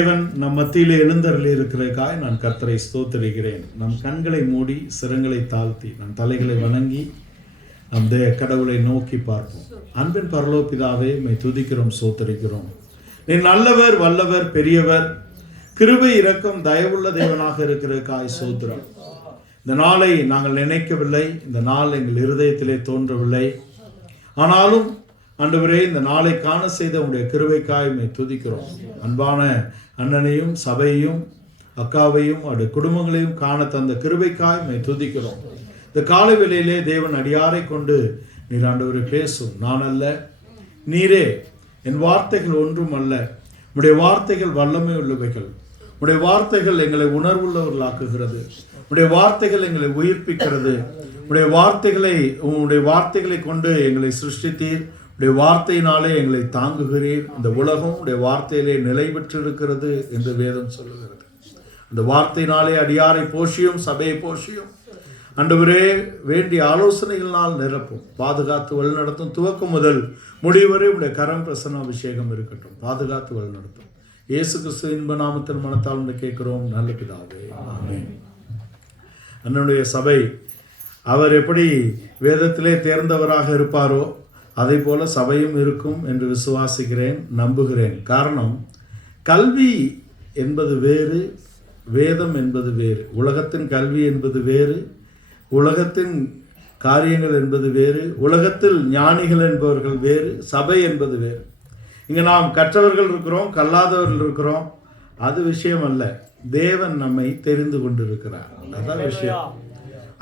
தேவன் நம் மத்தியிலே எழுந்தருளி இருக்கிறதுக்காய் நான் கர்த்தரை ஸ்தோத்திரிக்கிறேன். நம் கண்களை மூடி சிரங்களை தாழ்த்தி நம் தலைகளை வணங்கி அந்த கடவுளை நோக்கி பார்ப்போம். அன்பின் பரலோக பிதாவே, மை துதிக்கிறோம், ஸ்தோத்திரிக்கிறோம். நீ நல்லவர், வல்லவர், பெரியவர், கிருபை இரக்கம் தயவுள்ள தேவனாக இருக்கிறதுக்காய் ஸ்தோத்திரம். இந்த நாளை நாங்கள் நினைக்கவில்லை, இந்த நாள் எங்கள் இருதயத்திலே தோன்றவில்லை. ஆனாலும் ஆண்டவரே, இந்த நாளை காண செய்த உங்களுடைய கிருபைக்காய் மை துதிக்கிறோம். அன்பான அண்ணனையும் சபையையும் அக்காவையும் அவருடைய குடும்பங்களையும் காண தந்த கிருபைக்காய் மை துதிக்கிறோம். இந்த காலை வேளையிலே தேவன் அடியாரை கொண்டு நீர் ஆண்டவரே பேசும். நான் அல்ல, நீரே. என் வார்த்தைகள் ஒன்றும் அல்ல, உடைய வார்த்தைகள் வல்லமை உள்ளவைகள். உடைய வார்த்தைகள் எங்களை உணர்வுள்ளவர்களாக்குகிறது. உடைய வார்த்தைகள் எங்களை உயிர்ப்பிக்கிறது. உடைய வார்த்தைகளை கொண்டு எங்களை சிருஷ்டித்தீர். உடைய வார்த்தையினாலே எங்களை தாங்குகிறீர். இந்த உலகம் உடைய வார்த்தையிலே நிலை பெற்றிருக்கிறது என்று வேதம் சொல்லுகிறது. அந்த வார்த்தையினாலே அடியாரை போஷியும், சபையை போஷியும். ஆண்டவரே, வேண்டிய ஆலோசனைகளால் நிரப்பும், பாதுகாத்து வழிநடத்தும். துவக்கம் முதல் முடிவரை உடைய கரம் பிரசன்ன அபிஷேகம் இருக்கட்டும். பாதுகாத்து வழிநடத்தும். இயேசு கிறிஸ்து இன்ப நாமத்தின் மனத்தால் கேட்கிறோம், நல்ல பிதாவே, ஆமென். அண்ணனுடைய சபை அவர் எப்படி வேதத்திலே தேர்ந்தவராக இருப்பாரோ அதை போல சபையும் இருக்கும் என்று விசுவாசிக்கிறேன், நம்புகிறேன். காரணம், கல்வி என்பது வேறு, வேதம் என்பது வேறு. உலகத்தின் கல்வி என்பது வேறு, உலகத்தின் காரியங்கள் என்பது வேறு, உலகத்தில் ஞானிகள் என்பவர்கள் வேறு, சபை என்பது வேறு. இங்கே நாம் கற்றவர்கள் இருக்கிறோம், கல்லாதவர்கள் இருக்கிறோம். அது விஷயம் அல்ல. தேவன் நம்மை தெரிந்து கொண்டிருக்கிறார்.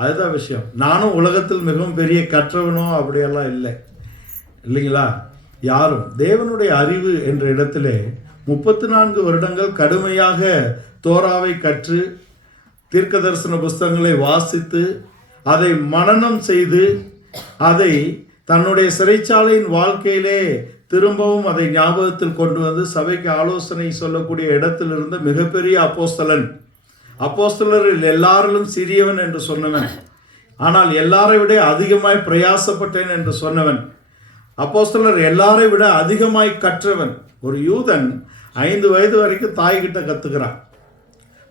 அதுதான் விஷயம். நானும் உலகத்தில் மிகவும் பெரிய கற்றவனோ அப்படியெல்லாம் இல்லைங்களா? யாரும் தேவனுடைய அறிவு என்ற இடத்திலே 34 வருடங்கள் கடுமையாக தோராவை கற்று தீர்க்க தரிசன புஸ்தகங்களை வாசித்து அதை மனனம் செய்து அதை தன்னுடைய சிறைச்சாலையின் வாழ்க்கையிலே திரும்பவும் அதை ஞாபகத்தில் கொண்டு வந்து சபைக்கு ஆலோசனை சொல்லக்கூடிய இடத்தில் இருந்த மிகப்பெரிய அப்போஸ்தலரில் எல்லாரிலும் சிறியவன் என்று சொன்னவன், ஆனால் எல்லாரை விட அதிகமாய் பிரயாசப்பட்டேன் என்று சொன்னவன், அப்போஸ்தலர் எல்லாரை விட அதிகமாய் கற்றவன். ஒரு யூதன் 5 வயது வரைக்கும் தாய்கிட்ட கற்றுக்கிறான்.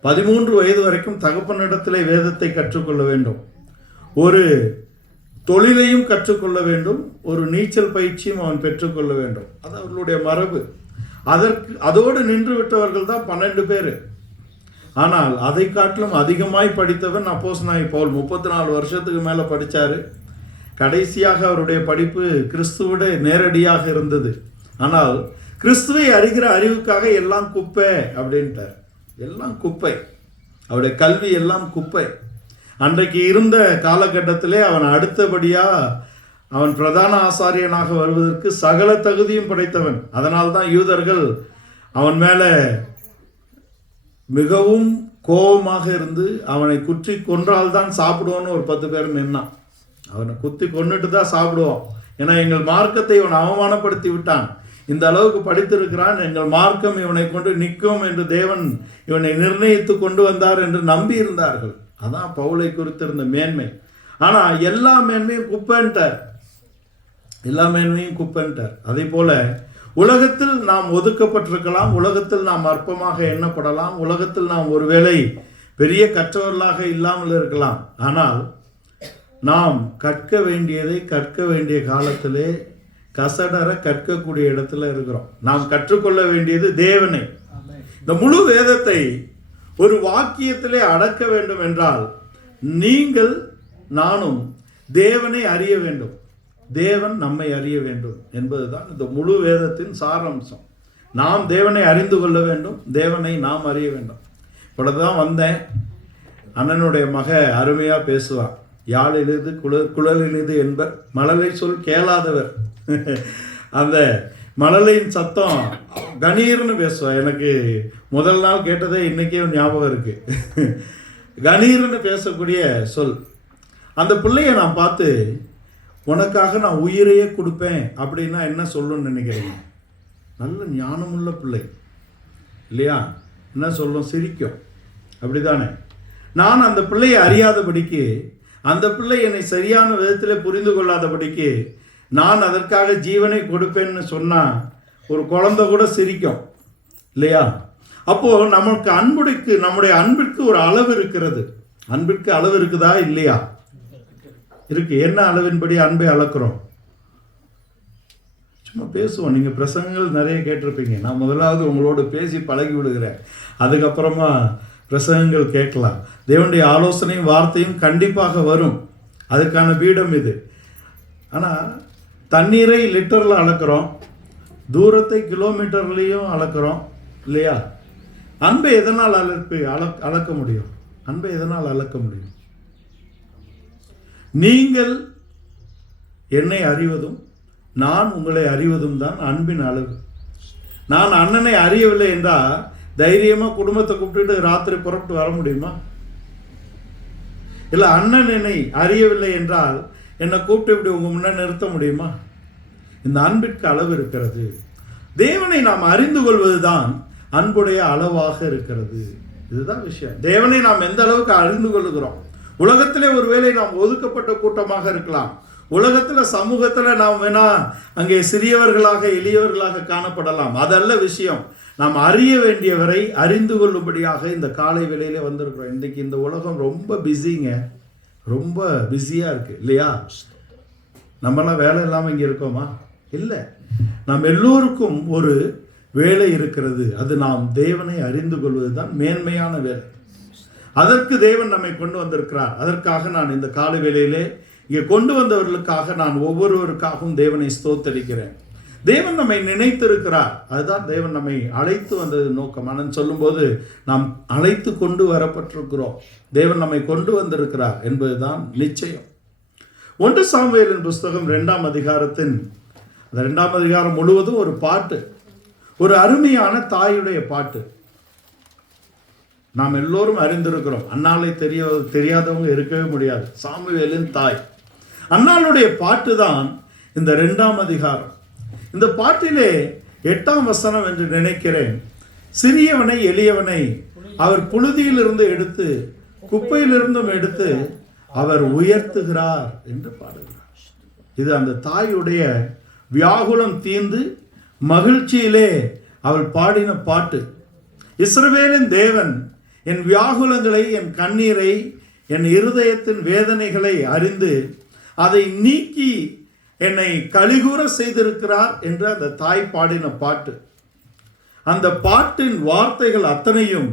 13 வயது வரைக்கும் தகப்பனிடத்திலே வேதத்தை கற்றுக்கொள்ள வேண்டும். ஒரு தொழிலையும் கற்றுக்கொள்ள வேண்டும். ஒரு நீச்சல் பயிற்சியும் அவன் பெற்றுக்கொள்ள வேண்டும். அது அவர்களுடைய மரபு. அதோடு நின்று விட்டவர்கள் தான் 12 பேர். ஆனால் அதை காட்டிலும் அதிகமாய் படித்தவன் அப்போஸ்தலனாகிய பவுல். 34 வருஷத்துக்கு மேலே படித்தார். கடைசியாக அவருடைய படிப்பு கிறிஸ்துவோட நேரடியாக இருந்தது. ஆனால் கிறிஸ்துவை அறிகிற அறிவுக்காக எல்லாம் குப்பை அப்படின்ட்டார். எல்லாம் குப்பை. அவருடைய கல்வி எல்லாம் குப்பை. அன்றைக்கு இருந்த காலகட்டத்திலே அவன் அடுத்தபடியாக அவன் பிரதான ஆசாரியனாக வருவதற்கு சகல தகுதியும் படைத்தவன். அதனால்தான் யூதர்கள் அவன் மேலே மிகவும் கோபமாக இருந்து அவனை குற்றி கொன்றால்தான் சாப்பிடுவோன்னு ஒரு 10 பேர் நின்னான். அவனை குத்தி கொண்டுட்டு தான் சாப்பிடுவோம், ஏன்னா எங்கள் மார்க்கத்தை இவன் அவமானப்படுத்தி விட்டான், இந்த அளவுக்கு படித்திருக்கிறான், எங்கள் மார்க்கம் இவனை கொண்டு நிற்கும் என்று தேவன் இவனை நிர்ணயித்து கொண்டு வந்தார் என்று நம்பி இருந்தார்கள். அதான் பவுலை குறித்திருந்த மேன்மை. ஆனால் எல்லா மேன்மையும் குப்பைன்ட்டார். அதே போல உலகத்தில் நாம் ஒதுக்கப்பட்டிருக்கலாம், உலகத்தில் நாம் அற்பமாக எண்ணப்படலாம், உலகத்தில் நாம் ஒருவேளை பெரிய கற்றவர்களாக இல்லாமல் இருக்கலாம். ஆனால் நாம் கற்க வேண்டியதை கற்க வேண்டிய காலத்திலே கசடர கற்கக்கூடிய இடத்துல இருக்கிறோம். நாம் கற்றுக்கொள்ள வேண்டியது தேவனை. இந்த முழு வேதத்தை ஒரு வாக்கியத்திலே அடக்க வேண்டும் என்றால் நீங்கள் நானும் தேவனை அறிய வேண்டும், தேவன் நம்மை அறிய வேண்டும் என்பதுதான் இந்த முழு வேதத்தின் சாராம்சம். நாம் தேவனை அறிந்து கொள்ள வேண்டும், தேவனை நாம் அறிய வேண்டும். இப்பொழுதுதான் வந்தேன். அண்ணனுடைய மக அருமையாக பேசுவான். யாழிலிது குழலிலிது என்பர் மழலை சொல் கேளாதவர். அந்த மழலையின் சத்தம் கணீர்னு பேசுவான். எனக்கு முதல் நாள் கேட்டதே இன்றைக்கே ஞாபகம் இருக்கு. கணீர்னு பேசக்கூடிய சொல். அந்த பிள்ளையை நான் பார்த்து, உனக்காக நான் உயிரையே கொடுப்பேன் அப்படின்னா என்ன சொல்லணும்னு நினைக்கிறீங்க? நல்ல ஞானமுள்ள பிள்ளை இல்லையா? என்ன சொல்லும்? சிரிக்கும். அப்படிதானே? நான் அந்த பிள்ளையை அறியாதபடிக்கு, அந்த பிள்ளை என்னை சரியான விதத்தில் புரிந்து கொள்ளாதபடிக்கு நான் அதற்காக ஜீவனை கொடுப்பேன்னு சொன்னால் ஒரு குழந்தை கூட சிரிக்கும் இல்லையா? அப்போ நமக்கு நம்முடைய அன்பிற்கு ஒரு அளவு இருக்கிறது. அன்பிற்கு அளவு இருக்குதா இல்லையா? இருக்கு. என்ன அளவின்படி அன்பை அளக்கிறோம்? சும்மா பேசுவோம். நீங்க பிரசங்கங்கள் நிறைய கேட்டிருப்பீங்க. நான் முதலாவது உங்களோடு பேசி பழகி விடுகிறேன், அதுக்கப்புறமா பிரசங்கங்கள் கேட்கலாம். தேவனுடைய ஆலோசனையும் வார்த்தையும் கண்டிப்பாக வரும். அதுக்கான பீடம் இது. ஆனால் தண்ணீரை லிட்டரில் அளக்கிறோம், தூரத்தை கிலோமீட்டர்லேயும் அளக்கிறோம் இல்லையா? அன்பை எதனால் அளக்க முடியும்? அன்பை எதனால் அளக்க முடியும்? நீங்கள் என்னை அறிவதும் நான் உங்களை அறிவதும் தான் அன்பின் அளவு. நான் அண்ணனை அறியவில்லை என்றால் தைரியமாக குடும்பத்தை கூப்பிட்டுட்டு ராத்திரி புறப்பட்டு வர முடியுமா? இல்லை, அண்ணன் என்னை அறியவில்லை என்றால் என்னை கூப்பிட்டு இப்படி உங்கள் முன்னே நிறுத்த முடியுமா? இந்த அன்பிற்கு அளவு இருக்கிறது. தேவனை நாம் அறிந்து கொள்வது தான் அன்புடைய அளவாக இருக்கிறது. இதுதான் விஷயம். தேவனை நாம் எந்த அளவுக்கு அறிந்து கொள்ளுகிறோம். உலகத்திலே ஒருவேளை நாம் ஒதுக்கப்பட்ட கூட்டமாக இருக்கலாம். உலகத்தில் சமூகத்தில் நாம் வேணா அங்கே சிறியவர்களாக எளியவர்களாக காணப்படலாம். அதல்ல விஷயம். நாம் அறிய வேண்டியவரை அறிந்து கொள்ளும்படியாக இந்த காலை வேளையில வந்திருக்கிறோம். இன்றைக்கு இந்த உலகம் ரொம்ப பிஸிங்க, ரொம்ப பிஸியாக இருக்குது இல்லையா? நம்மளாம் வேலை இல்லாமல் இங்கே இருக்கோமா? இல்லை. நாம் எல்லோருக்கும் ஒரு வேலை இருக்கிறது. அது நாம் தேவனை அறிந்து கொள்வது தான் மேன்மையான வேலை. அதற்கு தேவன் நம்மை கொண்டு வந்திருக்கிறார். அதற்காக நான் இந்த காலை வேளையிலே இங்கே கொண்டு வந்தவர்களுக்காக நான் ஒவ்வொருவருக்காகவும் தேவனை ஸ்தோத்தரிக்கிறேன். தேவன் நம்மை நினைத்திருக்கிறார். அதுதான் தேவன் நம்மை அழைத்து வந்தது நோக்கம். ஆனால் சொல்லும்போது நாம் அழைத்து கொண்டு வரப்பட்டிருக்கிறோம். தேவன் நம்மை கொண்டு வந்திருக்கிறார் என்பதுதான் நிச்சயம். 1 சாமுவேலின் புஸ்தகம் 2ஆம் அதிகாரத்தின் அந்த 2ஆம் அதிகாரம் முழுவதும் ஒரு பாட்டு, ஒரு அருமையான தாயுடைய பாட்டு. நாம் எல்லோரும் அறிந்திருக்கிறோம். அன்னாளை தெரியாதவங்க இருக்கவே முடியாது. சாமுவேலின் தாய் அன்னாளுடைய பாட்டு தான் இந்த 2ஆம் அதிகாரம். இந்த பாட்டிலே 8ஆம் வசனம் என்று நினைக்கிறேன். சிறியவனை எளியவனை அவர் புழுதியிலிருந்து எடுத்து குப்பையிலிருந்தும் எடுத்து அவர் உயர்த்துகிறார் என்று பாடுகிறார். இது அந்த தாயுடைய வியாகுலம் தீர்ந்து மகிழ்ச்சியிலே அவள் பாடின பாட்டு. இஸ்ரவேலின் தேவன் என் வியாகுலங்களை, என் கண்ணீரை, என் இருதயத்தின் வேதனைகளை அறிந்து அதை நீக்கி என்னை கலிகூற செய்திருக்கிறார் என்று அந்த தாய் பாடின பாட்டு. அந்த பாட்டின் வார்த்தைகள் அத்தனையும்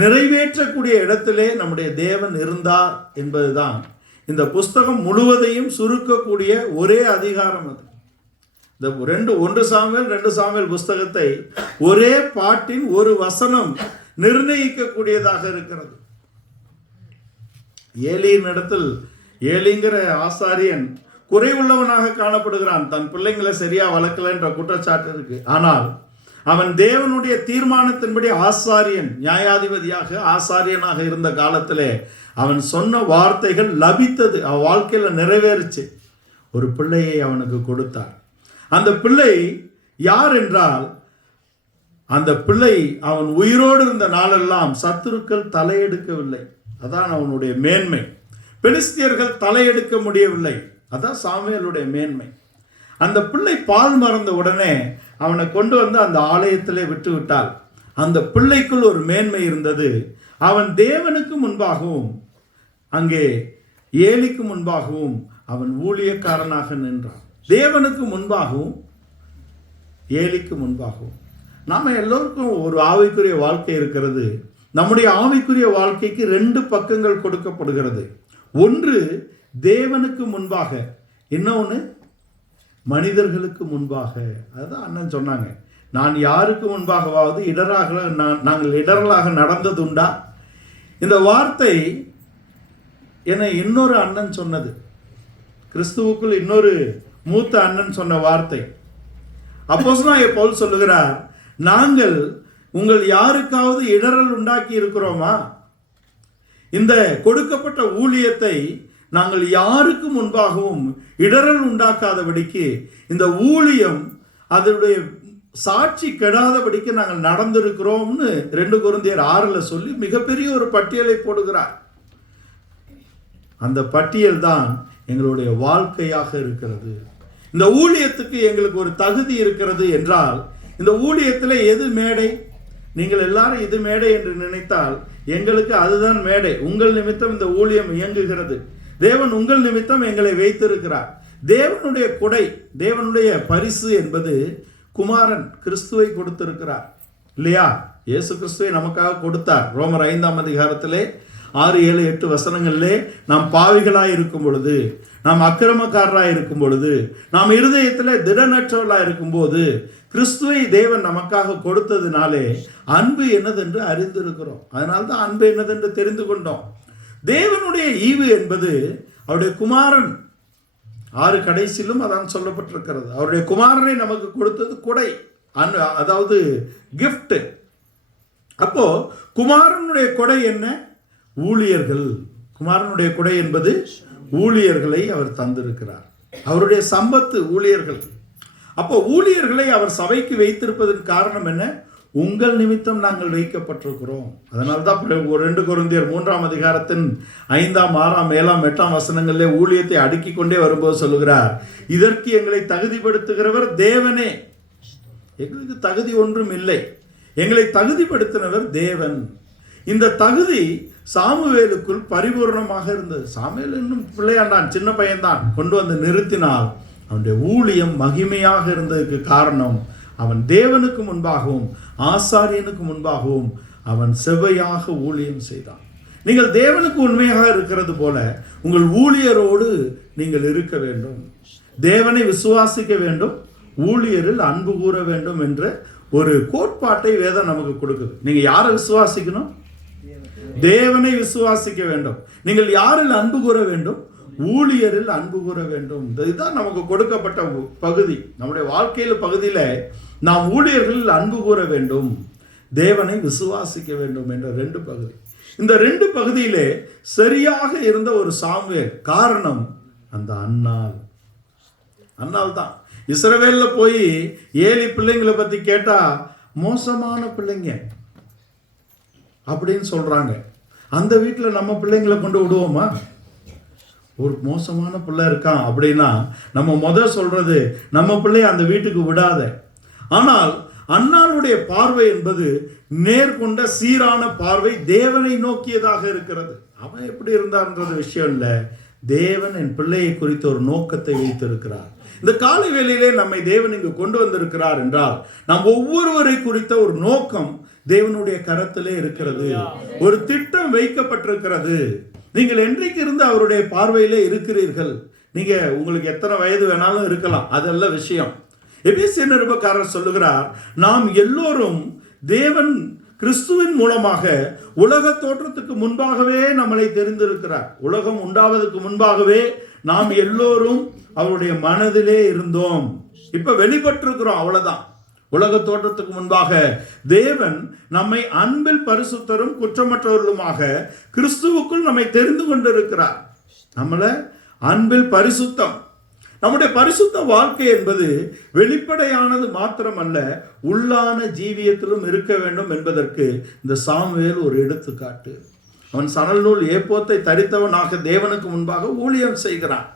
நிறைவேற்றக்கூடிய இடத்திலே நம்முடைய தேவன் இருந்தார் என்பதுதான் இந்த புஸ்தகம் முழுவதையும் சுருக்கக்கூடிய ஒரே அதிகாரம். அது இந்த 1 சாமுவேல் 2 சாமுவேல் புஸ்தகத்தை ஒரே பாட்டின் ஒரு வசனம் நிர்ணயிக்கக்கூடியதாக இருக்கிறது. ஏலியின் இடத்தில் ஏலிங்கிற ஆசாரியன் குறைவுள்ளவனாக காணப்படுகிறான். தன் பிள்ளைங்களை சரியா வளர்க்கல என்ற குற்றச்சாட்டு இருக்கு. ஆனால் அவன் தேவனுடைய தீர்மானத்தின்படி ஆசாரியன், நியாயாதிபதியாக ஆசாரியனாக இருந்த காலத்திலே அவன் சொன்ன வார்த்தைகள் லபித்தது, அவன் வாழ்க்கையில நிறைவேறுச்சு. ஒரு பிள்ளையை அவனுக்கு கொடுத்தார். அந்த பிள்ளை யார் என்றால், அந்த பிள்ளை அவன் உயிரோடு இருந்த நாளெல்லாம் சத்துருக்கள் தலையெடுக்கவில்லை. அதான் அவனுடைய மேன்மை. பெலிஸ்தியர்கள் தலையெடுக்க முடியவில்லை. அதான் சாமுவேலுடைய மேன்மை. அந்த பிள்ளை பால் மறந்த உடனே அவனை கொண்டு வந்து அந்த ஆலயத்திலே விட்டு விட்டால் அந்த பிள்ளைக்குள் ஒரு மேன்மை இருந்தது. அவன் தேவனுக்கு முன்பாகவும் அங்கே ஏலிக்கு முன்பாகவும் அவன் ஊழியக்காரனாக நின்றான். தேவனுக்கு முன்பாகவும் ஏலிக்கு முன்பாகவும். நாம எல்லோருக்கும் ஒரு ஆவிக்குரிய வாழ்க்கை இருக்கிறது. நம்முடைய ஆவிக்குரிய வாழ்க்கைக்கு 2 பக்கங்கள் கொடுக்கப்படுகிறது. ஒன்று தேவனுக்கு முன்பாக, இன்னொன்று மனிதர்களுக்கு முன்பாக. அதுதான் அண்ணன் சொன்னாங்க, நான் யாருக்கு முன்பாகவாவது நாங்கள் இடரலாக நடந்ததுண்டா? இந்த வார்த்தை என்னை இன்னொரு அண்ணன் சொன்னது. கிறிஸ்துவுக்குள் இன்னொரு மூத்த அண்ணன் சொன்ன வார்த்தை. அப்போஸ்தலனாகிய பவுல் சொல்லுகிறார், நாங்கள் உங்கள் யாருக்காவது இடரல் உண்டாக்கி இருக்கிறோமா? இந்த கொடுக்கப்பட்ட ஊழியத்தை நாங்கள் யாருக்கு முன்பாகவும் இடரல் உண்டாக்காதபடிக்கு, இந்த ஊழியம் அதனுடைய சாட்சி கெடாதபடிக்கு நாங்கள் நடந்திருக்கிறோம்னு 2 கொரிந்தியர் 6 சொல்லி மிகப்பெரிய ஒரு பட்டியலை போடுகிறார். அந்த பட்டியல் தான் எங்களுடைய வாழ்க்கையாக இருக்கிறது. இந்த ஊழியத்துக்கு எங்களுக்கு ஒரு தகுதி இருக்கிறது என்றால், இந்த ஊழியத்தில் எது மேடை? நீங்கள் எல்லாரும் இது மேடை என்று நினைத்தால் எங்களுக்கு அதுதான் மேடை. உங்கள் நிமித்தம் இந்த ஊழியம் இயங்குகிறது. தேவன் உங்கள் நிமித்தம் எங்களை வைத்திருக்கிறார். தேவனுடைய கொடை, தேவனுடைய பரிசு என்பது குமாரன் கிறிஸ்துவை கொடுத்திருக்கிறார் இல்லையா? இயேசு கிறிஸ்துவை நமக்காக கொடுத்தார். ரோமர் 5ஆம் அதிகாரத்திலே 6, 7, 8 வசனங்களிலே நாம் பாவிகளாய் இருக்கும் பொழுது, நாம் அக்கிரமக்காரராய் இருக்கும் பொழுது, நாம் இருதயத்தில் திடனற்றவர்களாய் இருக்கும்போது கிறிஸ்துவை தேவன் நமக்காக கொடுத்ததினாலே அன்பு என்னதென்று அறிந்திருக்கிறோம். அதனால்தான் அன்பு என்னதென்று தெரிந்து கொண்டோம். தேவனுடைய ஈவு என்பது அவருடைய குமாரன். 6 கடைசியிலும் அதான் சொல்லப்பட்டிருக்கிறது. அவருடைய குமாரனை நமக்கு கொடுத்தது கொடை, அதாவது கிஃப்ட். அப்போ குமாரனுடைய கொடை என்ன? ஊழியர்கள். குமாரனுடைய கொடை என்பது ஊழியர்களை அவர் தந்திருக்கிறார். அவருடைய சம்பத்து ஊழியர்கள். அப்போ ஊழியர்களை அவர் சபைக்கு வைத்திருப்பதன் காரணம் என்ன? உங்கள் நிமித்தம் நாங்கள் வைக்கப்பட்டிருக்கிறோம். அதனால்தான் 2 கொரிந்தியர் 3ஆம் அதிகாரத்தின் 5ஆம் 6ஆம் 7ஆம் 8ஆம் வசனங்களிலே ஊழியத்தை அடுக்கிக் கொண்டே வரும்போது சொல்லுகிறார், இதற்கு எங்களை தகுதிப்படுத்துகிறவர் தேவனே. எங்களுக்கு தகுதி ஒன்றும் இல்லை, எங்களை தகுதிப்படுத்தினவர் தேவன். இந்த தகுதி சாமுவேலுக்குள் பரிபூர்ணமாக இருந்தது. சாமுவேல் இன்னும் பிள்ளையாண்டான், சின்ன பையன்தான். கொண்டு வந்து நிறுத்தினால் அவனுடைய ஊழியம் மகிமையாக இருந்ததுக்கு காரணம், அவன் தேவனுக்கு முன்பாகவும் ஆசாரியனுக்கு முன்பாகவும் அவன் செவ்வையாக ஊழியம் செய்தான். நீங்கள் தேவனுக்கு உண்மையாக இருக்கிறது போல உங்கள் ஊழியரோடு நீங்கள் இருக்க வேண்டும். தேவனை விசுவாசிக்க வேண்டும், ஊழியரில் அன்பு கூற வேண்டும் என்ற ஒரு கோட்பாட்டை வேதம் நமக்கு கொடுக்குது. நீங்க யாரை விசுவாசிக்கணும்? தேவனை விசுவாசிக்க வேண்டும். நீங்கள் யாரில் அன்பு கூற வேண்டும்? ஊழியரில் அன்பு கூற வேண்டும். இதுதான் நமக்கு கொடுக்கப்பட்ட பகுதி. நம்முடைய வாழ்க்கையில் பகுதியில் நாம் ஊழியர்களில் அன்பு கூற வேண்டும், தேவனை விசுவாசிக்க வேண்டும் என்ற 2 பகுதி. இந்த 2 பகுதியிலே சரியாக இருந்த ஒரு சாமுவேல். காரணம் அந்த அன்னாள் தான். இஸ்ரவேல்ல போய் ஏலி பிள்ளைங்களை பத்தி கேட்டா மோசமான பிள்ளைங்க அப்படின்னு சொல்றாங்க. அந்த வீட்டில் நம்ம பிள்ளைங்களை கொண்டு விடுவோமா? ஒரு மோசமான பிள்ளை இருக்கான் அப்படின்னா நம்ம சொல்றது நம்ம பிள்ளைய அந்த வீட்டுக்கு விடாத. ஆனால் அன்னாளுடைய பார்வை என்பது நேர்கொண்ட சீரான பார்வை, தேவனை நோக்கியதாக இருக்கிறது. அவன் எப்படி இருந்தார்ன்றது விஷயம் இல்லை, தேவன் என் பிள்ளையை குறித்த ஒரு நோக்கத்தை வைத்திருக்கிறார். இந்த காலை வேளையிலே நம்மை தேவன் இங்கு கொண்டு வந்திருக்கிறார் என்றால் நாம் ஒவ்வொருவரை குறித்த ஒரு நோக்கம் தேவனுடைய கரத்திலே இருக்கிறது. ஒரு திட்டம் வைக்கப்பட்டிருக்கிறது. நீங்கள் என்றைக்கு இருந்து அவருடைய பார்வையிலே இருக்கிறீர்கள். நீங்க உங்களுக்கு எத்தனை வயது வேணாலும் இருக்கலாம், அதெல்லாம் விஷயம். எபேசியர் நிருபக்காரர் சொல்லுகிறார், நாம் எல்லோரும் தேவன் கிறிஸ்துவின் மூலமாக உலக தோற்றத்துக்கு முன்பாகவே நம்மளை தெரிந்திருக்கிறார். உலகம் உண்டாவதற்கு முன்பாகவே நாம் எல்லோரும் அவருடைய மனதிலே இருந்தோம். இப்ப வெளிப்பட்டிருக்கிறோம், அவ்வளவுதான். உலக தோற்றத்துக்கு முன்பாக தேவன் நம்மை அன்பில் பரிசுத்தரும் குற்றமற்றவர்களுமாக கிறிஸ்துவுக்குள் நம்மை தெரிந்து கொண்டிருக்கிறார். நம்மள அன்பில் பரிசுத்தம். நம்முடைய பரிசுத்த வாழ்க்கை என்பது வெளிப்படையானது மாத்திரமல்ல, உள்ளான ஜீவியத்திலும் இருக்க வேண்டும் என்பதற்கு இந்த சாமுவேல் ஒரு எடுத்துக்காட்டு. அவன் சணல் நூல் ஏப்போத்தை தரித்தவனாக தேவனுக்கு முன்பாக ஊழியம் செய்கிறான்.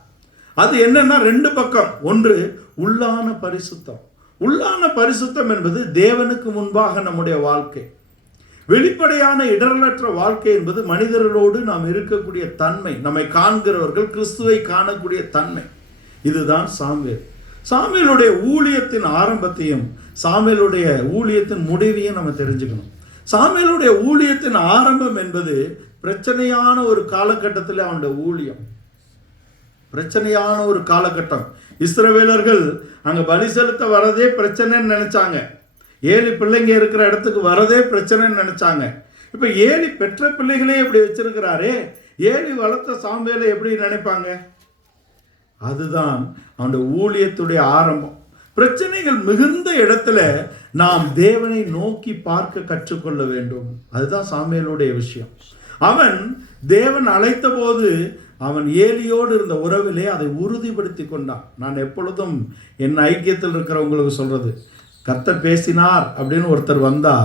அது என்னன்னா 2 பக்கம். ஒன்று உள்ளான பரிசுத்தம். உள்ளான பரிசுத்தம் என்பது தேவனுக்கு முன்பாக நம்முடைய வாழ்க்கை. வெளிப்படையான இடரலற்ற வாழ்க்கை என்பது மனிதர்களோடு நாம் இருக்கக்கூடிய தன்மை, நம்மை காண்கிறவர்கள் கிறிஸ்துவை காணக்கூடிய தன்மை. இதுதான் சாமுவேல். சாமுவேலுடைய ஊழியத்தின் ஆரம்பத்தையும் சாமுவேலுடைய ஊழியத்தின் முடிவையும் நம்ம தெரிஞ்சுக்கணும். சாமுவேலுடைய ஊழியத்தின் ஆரம்பம் என்பது பிரச்சனையான ஒரு காலகட்டத்தில் அவனுடைய ஊழியம். பிரச்சனையான ஒரு காலகட்டம். இஸ்ரவேலர்கள் அங்க பலி செலுத்த வரதே பிரச்சனைன்னு நினைச்சாங்க. ஏலி பிள்ளைங்க இருக்கிற இடத்துக்கு வரதே பிரச்சனைன்னு நினைச்சாங்க. இப்ப ஏலி பெற்ற பிள்ளைகளே இப்படி வச்சிருக்கிறாரே, ஏலி வளர்த்த சாமுவேலை எப்படி நினைப்பாங்க? அதுதான் அவனுடைய ஊழியத்துடைய ஆரம்பம். பிரச்சனைகள் மிகுந்த இடத்துல நாம் தேவனை நோக்கி பார்க்க கற்றுக்கொள்ள வேண்டும். அதுதான் சாமுவேலுடைய விஷயம். அவன் தேவன் அழைத்த போது அவன் ஏலியோடு இருந்த உறவிலே அதை உறுதிப்படுத்தி கொண்டான். நான் எப்பொழுதும் என் ஐக்கியத்தில் இருக்கிறவங்களுக்கு சொல்றது, கர்த்தர் பேசினார் அப்படின்னு ஒருத்தர் வந்தா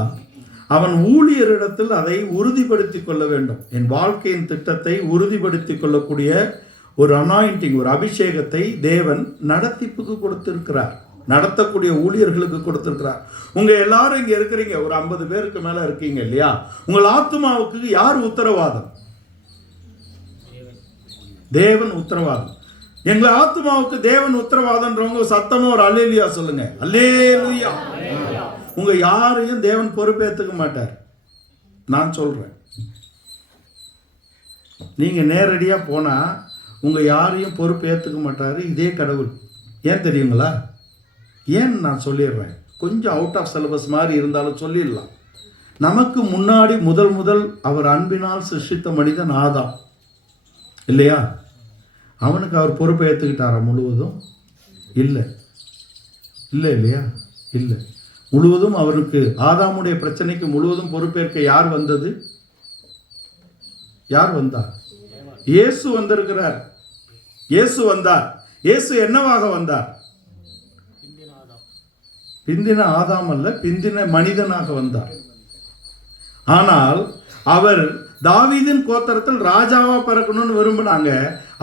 அவன் ஊழியரிடத்தில் அதை உறுதிப்படுத்தி கொள்ள வேண்டும். என் வாழ்க்கையின் திட்டத்தை உறுதிப்படுத்தி கொள்ளக்கூடிய ஒரு அனாயிண்டிங், ஒரு அபிஷேகத்தை தேவன் நடத்திப்புக்கு கொடுத்திருக்கிறார். நடத்தக்கூடிய ஊழியர்களுக்கு கொடுத்திருக்கிறார். உங்க எல்லாரும் இங்க இருக்கிறீங்க, ஒரு 50 பேருக்கு மேல இருக்கீங்க இல்லையா? உங்கள் ஆத்துமாவுக்கு யார் உத்தரவாதம்? தேவன் உத்தரவாதம். எங்க ஆத்துமாவுக்கு தேவன் உத்தரவாதம்ன்றவங்க சத்தமா ஒரு அல்லேலூயா சொல்லுங்க. அல்லேலூயா. உங்க யாரையும் தேவன் பொறுப்பேற்றுக்க மாட்டார். நான் சொல்றேன், நீங்க நேரடியா போனா உங்க யாரையும் பொறுப்பேற்றுக்க மாட்டாரு இதே கடவுள். ஏன் தெரியுங்களா? ஏன் நான் சொல்லிடுறேன், கொஞ்சம் அவுட் ஆஃப் சிலபஸ் மாதிரி இருந்தாலும் சொல்லிடலாம். நமக்கு முன்னாடி முதல் அவர் அன்பினால் சிருஷ்டித்த மனிதன் ஆதாம் இல்லையா? அவனுக்கு அவர் பொறுப்பை ஏற்றுக்கிட்டாரா முழுவதும்? இல்லை இல்லையா? இல்லை. முழுவதும் அவருக்கு ஆதாமுடைய பிரச்சனைக்கு முழுவதும் பொறுப்பேற்க யார் வந்தது? யார் வந்தார்? இயேசு வந்திருக்கிறார். இயேசு வந்தார். இயேசு என்னவாக வந்தார்? பிந்தின ஆதாம் அல்ல, பிந்தின மனிதனாக வந்தார். ஆனால் அவர் தாவீதின் கோத்திரத்தில் ராஜாவா பிறக்கணும்னு விரும்பினாங்க.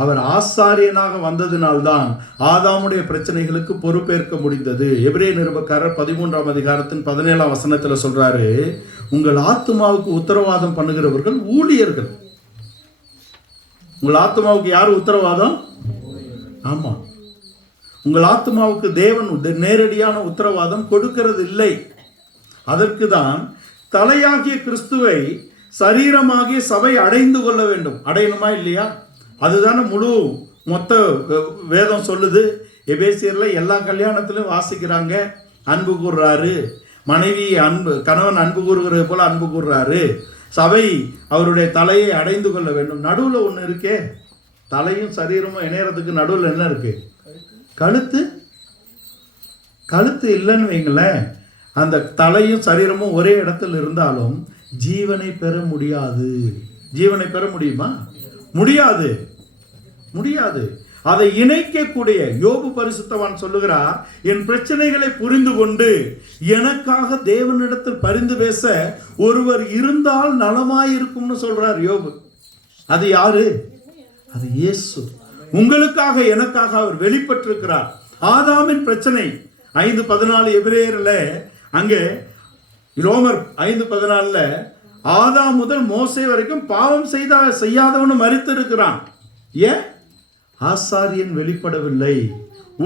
அவர் ஆசாரியனாக வந்ததினால்தான் ஆதாமுடைய பிரச்சனைகளுக்கு பொறுப்பேற்க முடிந்தது. எபிரேய நிருபக்காரர் 13ஆம் அதிகாரத்தின் 17ஆம் வசனத்தில் சொல்றாரு, உங்கள் ஆத்துமாவுக்கு உத்தரவாதம் பண்ணுகிறவர்கள் ஊழியர்கள். உங்கள் ஆத்துமாவுக்கு யார் உத்தரவாதம்? ஆமா, உங்கள் ஆத்துமாவுக்கு தேவன் நேரடியான உத்தரவாதம் கொடுக்கிறது இல்லை. அதற்கு தான் தலையாகிய கிறிஸ்துவை சரீரமாகிய சபை அடைந்து கொள்ள வேண்டும். அடையணுமா இல்லையா? அதுதானே மொத்த வேதம் சொல்லுது. எபேசியர்ல எல்லா கல்யாணத்திலும் வாசிக்கிறாங்க, அன்பு கூறுறாரு. மனைவி கணவன் அன்பு கூறுகிறது போல அன்பு கூறுறாரு. சபை அவருடைய தலையை அடைந்து கொள்ள வேண்டும். நடுவில் ஒன்று இருக்கே, தலையும் சரீரமும் இணையறதுக்கு நடுவில் என்ன இருக்கு? கழுத்து இல்லைன்னு வைங்களேன், அந்த தலையும் சரீரமும் ஒரே இடத்தில் இருந்தாலும் ஜீவனை பெற முடியாது. ஜீவனை பெற முடியுமா? முடியாது. அதை இணைக்கக்கூடிய யோபு பரிசுத்தவான் சொல்லுகிறார், என் பிரச்சனைகளை புரிந்து கொண்டு எனக்காக தேவனிடத்தில் பரிந்து பேச ஒருவர் இருந்தால் நலமாயிருக்கும்னு சொல்றார் யோபு. அது யாரு? அது இயேசு. உங்களுக்காக எனக்காக அவர் வெளிப்பட்டிருக்கிறார். ஆதாமின் பிரச்சனை 5:14 எபிரேயர்ல, அங்கே ரோமர் 5:14 ஆதாம் முதல் மோசே வரைக்கும் பாவம் செய்யாதவனு மரித்து இருக்கிறான். ஏன்? ஆசாரியன் வெளிப்படவில்லை,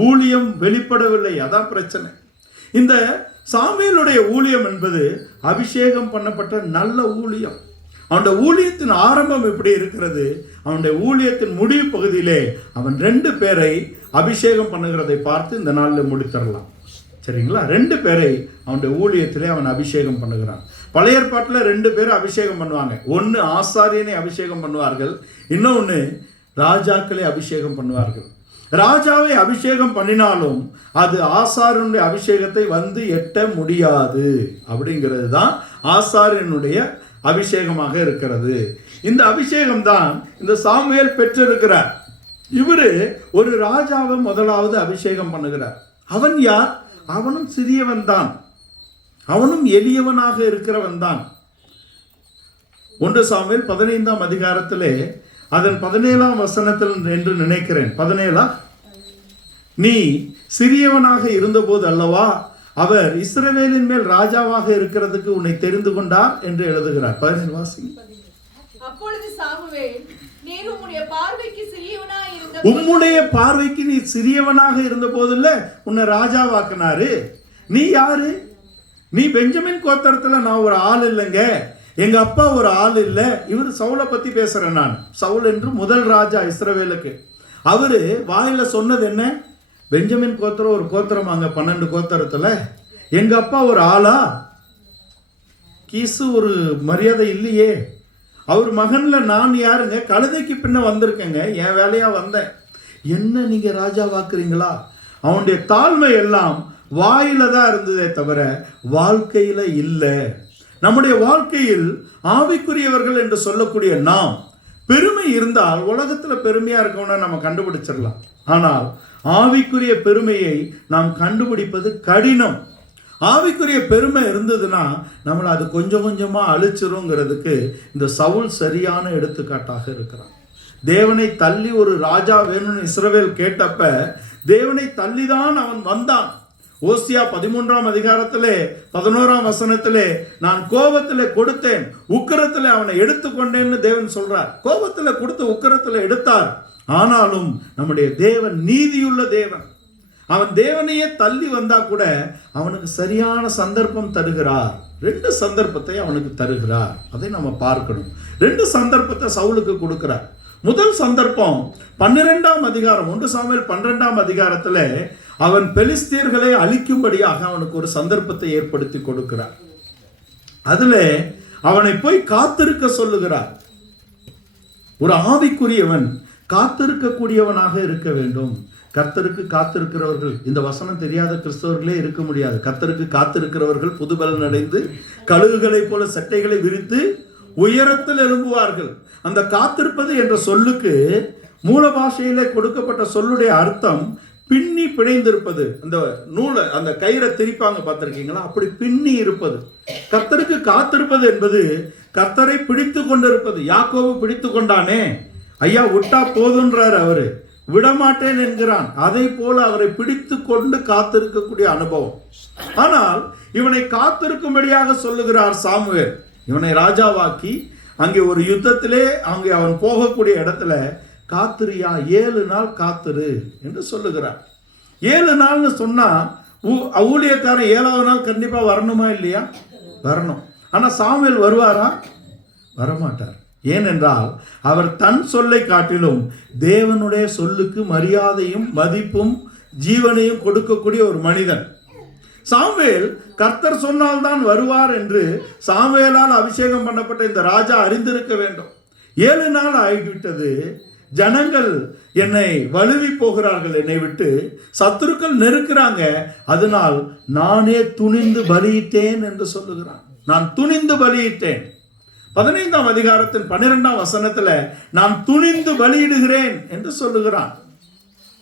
ஊழியம் வெளிப்படவில்லை. அதான் பிரச்சனை. இந்த சாமுவேலுடைய ஊழியம் என்பது அபிஷேகம் பண்ணப்பட்ட நல்ல ஊழியம். அவனுடைய ஊழியத்தின் ஆரம்பம் எப்படி இருக்கிறது? அவனுடைய ஊழியத்தின் முடிவு பகுதியிலே அவன் 2 பேரை அபிஷேகம் பண்ணுகிறதை பார்த்து இந்த நாளில் முடித்தரலாம். சரிங்களா? 2 பேரை அவனுடைய ஊழியத்திலே அவன் அபிஷேகம் பண்ணுகிறான். பழைய ஏற்பாட்டில் 2 பேர் அபிஷேகம் பண்ணுவாங்க. ஒன்று ஆசாரியனை அபிஷேகம் பண்ணுவார்கள், இன்னொன்று ராஜாக்களை அபிஷேகம் பண்ணுவார்கள். ராஜாவை அபிஷேகம் பண்ணினாலும் அது ஆசாரியனுடைய அபிஷேகத்தை வந்து எட்ட முடியாது. அப்படிங்கிறது தான் ஆசாரியனுடைய அபிஷேகமாக இருக்கிறது. இந்த அபிஷேகம் தான் இந்த சாமுவேல் பெற்றிருக்கிறார். இவரு ஒரு ராஜாவை முதலாவது அபிஷேகம் பண்ணுகிறார். அவன் யார்? அவனும் சிறியவன் தான், அவனும் எளியவனாக இருக்கிறவன் தான். 1 சாமுவேல் 15ஆம் அதிகாரத்திலே அதன் 17ஆம் வசனத்தில் என்று நினைக்கிறேன், 17 நீ சிறியவனாக இருந்தபோது அல்லவா அவர் இஸ்ரவேலின் மேல் ராஜாவாக இருக்கிறதுக்கு உன்னை தெரிந்து கொண்டார் என்று எழுதுகிறார். 17 வாசி. அப்பொழுது சாமுவேல், நீர் உம்முடைய பார்வைக்கு சிறியவனாய் இருந்த உம்முடைய பார்வைக்கு நீ சிறியவனாக இருந்த போதுல உன்னை ராஜாவாக்குனாரு. நீ யாரு? நீ பெஞ்சமின் கோத்திரத்துல நான் ஒரு ஆள் இல்லைங்க, எங்க அப்பா ஒரு ஆள் இல்லை. இவர் சவுலை பத்தி பேசுறேன் நான். சவுல் என்று முதல் ராஜா இஸ்ரவேலுக்கு. அவரு வாயில சொன்னது என்ன? பெஞ்சமின் கோத்திரம் ஒரு கோத்திரம், அங்க 12 கோத்திரத்துல எங்க அப்பா ஒரு ஆளா? கீசு ஒரு மரியாதை இல்லையே. அவர் மகன்ல நான் யாருங்க? கழுதைக்கு பின்ன வந்திருக்கேங்க, என் வேலையா வந்தேன். என்ன நீங்க ராஜா வாக்குறீங்களா? அவனுடைய தாழ்மை எல்லாம் வாயில தான் இருந்ததே தவிர வாழ்க்கையில இல்லை. நம்முடைய வாழ்க்கையில் ஆவிக்குரியவர்கள் என்று சொல்லக்கூடிய நாம் பெருமை இருந்தால் உலகத்துல பெருமையா இருக்கவன நம்ம கண்டுபிடிச்சிடலாம். ஆனால் ஆவிக்குரிய பெருமையை நாம் கண்டுபிடிப்பது கடினம். ஆவிக்குரிய பெருமை இருந்ததுன்னா நம்மளை அது கொஞ்சம் கொஞ்சமா அழிச்சிருங்கிறதுக்கு இந்த சவுல் சரியான எடுத்துக்காட்டாக இருக்கிறான். தேவனை தள்ளி ஒரு ராஜா வேணும்னு இஸ்ரவேல் கேட்டப்ப தேவனை தள்ளிதான் அவன் வந்தான். ஓசியா 13ஆம் அதிகாரத்திலே 11ஆம் வசனத்திலே நான் கோபத்திலே கொடுத்தேன், உக்கிரத்திலே அவனை எடுத்துக்கொண்டேன்னு தேவன் சொல்றார். கோபத்திலே கொடுத்து உக்கிரத்திலே எடுத்தார். ஆனாலும் நம்முடைய தேவன் நீதியுள்ள தேவன். அவன் தேவனையே தள்ளி வந்தா கூட அவனுக்கு சரியான சந்தர்ப்பம் தருகிறார். 2 சந்தர்ப்பத்தை அவனுக்கு தருகிறார். அதை நம்ம பார்க்கணும். 2 சந்தர்ப்பத்தை சவுலுக்கு கொடுக்கிறார். முதல் சந்தர்ப்பம் 12ஆம் அதிகாரம் 1 சாமுவேல் 12ஆம் அதிகாரத்தில் அவன் பெலிஸ்தியர்களை அழிக்கும்படியாக அவனுக்கு ஒரு சந்தர்ப்பத்தை ஏற்படுத்தி கொடுக்கிறார். அதுல அவனை போய் காத்திருக்க சொல்லுகிறார். ஒரு ஆவிக்குரியவன் காத்திருக்கக்கூடியவனாக இருக்க வேண்டும். கர்த்தருக்கு காத்திருக்கிறவர்கள், இந்த வசனம் தெரியாத கிறிஸ்தவர்களே இருக்க முடியாது. கர்த்தருக்கு காத்திருக்கிறவர்கள் புதுபலன் அடைந்து கழுகுகளைப் போல சட்டைகளை விரித்து உயரத்தில் எழும்புவார்கள். அந்த காத்திருப்பது என்ற சொல்லுக்கு மூல பாஷையிலே கொடுக்கப்பட்ட சொல்லுடைய அர்த்தம் பின்னி பிணைந்திருப்பது. அந்த நூலை, அந்த கயிறை திரிப்பாங்க பார்த்திருக்கீங்களா, அப்படி பின்னி இருப்பது. கர்த்தருக்கு காத்திருப்பது என்பது கர்த்தரை பிடித்து கொண்டிருப்பது. யாக்கோபு பிடித்து கொண்டானே, ஐயா விட்டா போதுன்றார், அவரு விடமாட்டேன் என்கிறான். அதை போல அவரை பிடித்து கொண்டு காத்திருக்கக்கூடிய அனுபவம். ஆனால் இவனை காத்திருக்கும்படியாக சொல்லுகிறார் சாமுவேல். இவனை ராஜாவாக்கி அங்கே ஒரு யுத்தத்திலே அங்கே அவன் போகக்கூடிய இடத்துல காத்திரியா 7 நாள் காத்திரு என்று சொல்லுகிறார். 7 நாள்னு சொன்னா ஊழியக்காரன் 7ஆவது நாள் கண்டிப்பா வரணுமா இல்லையா? வரணும். ஆனா சாமுவேல் வருவாரா? வரமாட்டார். ஏனென்றால் அவர் தன் சொல்லை காட்டிலும் தேவனுடைய சொல்லுக்கு மரியாதையும் மதிப்பும் ஜீவனையும் கொடுக்கக்கூடிய ஒரு மனிதன். சாமுவேல் கர்த்தர் சொன்னால்தான் வருவார் என்று சாமுவேலால் அபிஷேகம் பண்ணப்பட்ட இந்த ராஜா அறிந்திருக்க வேண்டும். 7 நாள் ஆகிவிட்டது. ஜனங்கள் என்னை வலுவி போகிறார்கள், என்னை விட்டு சத்துருக்கள் நெருக்கிறாங்க, அதனால் நானே துணிந்து பலியிட்டேன் என்று சொல்லுகிறான். நான் துணிந்து பலியிட்டேன். 15ஆம் அதிகாரத்தின் 12ஆம் வசனத்துல நான் துணிந்து பலியிடுகிறேன் என்று சொல்லுகிறான்.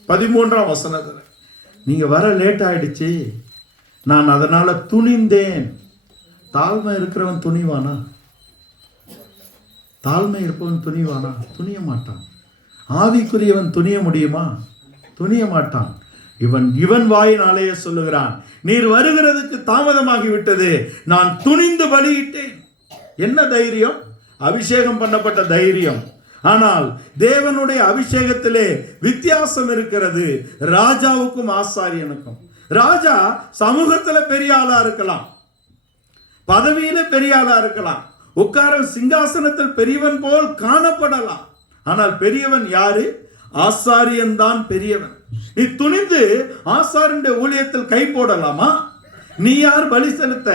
13ஆம் வசனத்துல நீங்க வர லேட் ஆயிடுச்சு, நான் அதனால துணிந்தேன். தாழ்மை இருக்கிறவன் துணிவானா? தாழ்மை இருப்பவன் துணிவானா? துணிய மாட்டான். ஆவிக்குரியவன் துணிய முடியுமா? துணிய மாட்டான். இவன் வாயினாலேயே சொல்லுகிறான், நீர் வருகிறதுக்கு தாமதமாகி விட்டது, நான் துணிந்து பலியிட்டேன். என்ன தைரியம்? அபிஷேகம் பண்ணப்பட்ட தைரியம். ஆனால் தேவனுடைய அபிஷேகத்திலே வித்தியாசம் இருக்கிறது ராஜாவுக்கும் ஆசாரியனுக்கும். ராஜா சமூகத்துல பெரிய ஆளா இருக்கலாம், பதவியில பெரிய ஆளா இருக்கலாம், உட்கார சிங்காசனத்தில் பெரியவன் போல் காணப்படலாம். ஆனால் பெரியவன் யாரு? ஆசாரியன் தான் பெரியவன். நீ துணிந்து ஆசாரியனுடைய ஊழியத்தில் கை போடலாமா? நீ யார் பலி செலுத்த?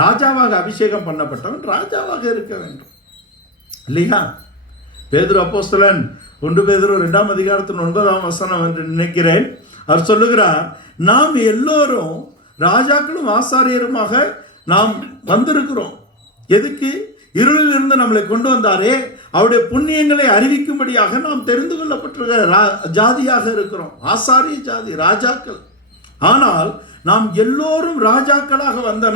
ராஜாவாக அபிஷேகம் பண்ணப்பட்டவன் ராஜாவாக இருக்க வேண்டும் இல்லையா? பேதுரு அப்போஸ்தலன் 1 பேதுரு 2ஆம் அதிகாரத்தின் 9ஆம் வசனம் என்று நினைக்கிறேன். அவர் சொல்லுகிறார், நாம் எல்லோரும் ராஜாக்களும் ஆசாரியருமாக நாம் வந்திருக்கிறோம். எதுக்கு? இருளில் இருந்து நம்மளை கொண்டு வந்தாரே, அவருடைய புண்ணியங்களை அறிவிக்கும்படியாக நாம் தெரிந்து கொள்ளப்பட்டிருக்கிற ஜாதியாக இருக்கிறோம். ஆசாரிய ஜாதி, ராஜாக்கள். ஆனால் நாம் எல்லோரும் ராஜாக்களாக வந்த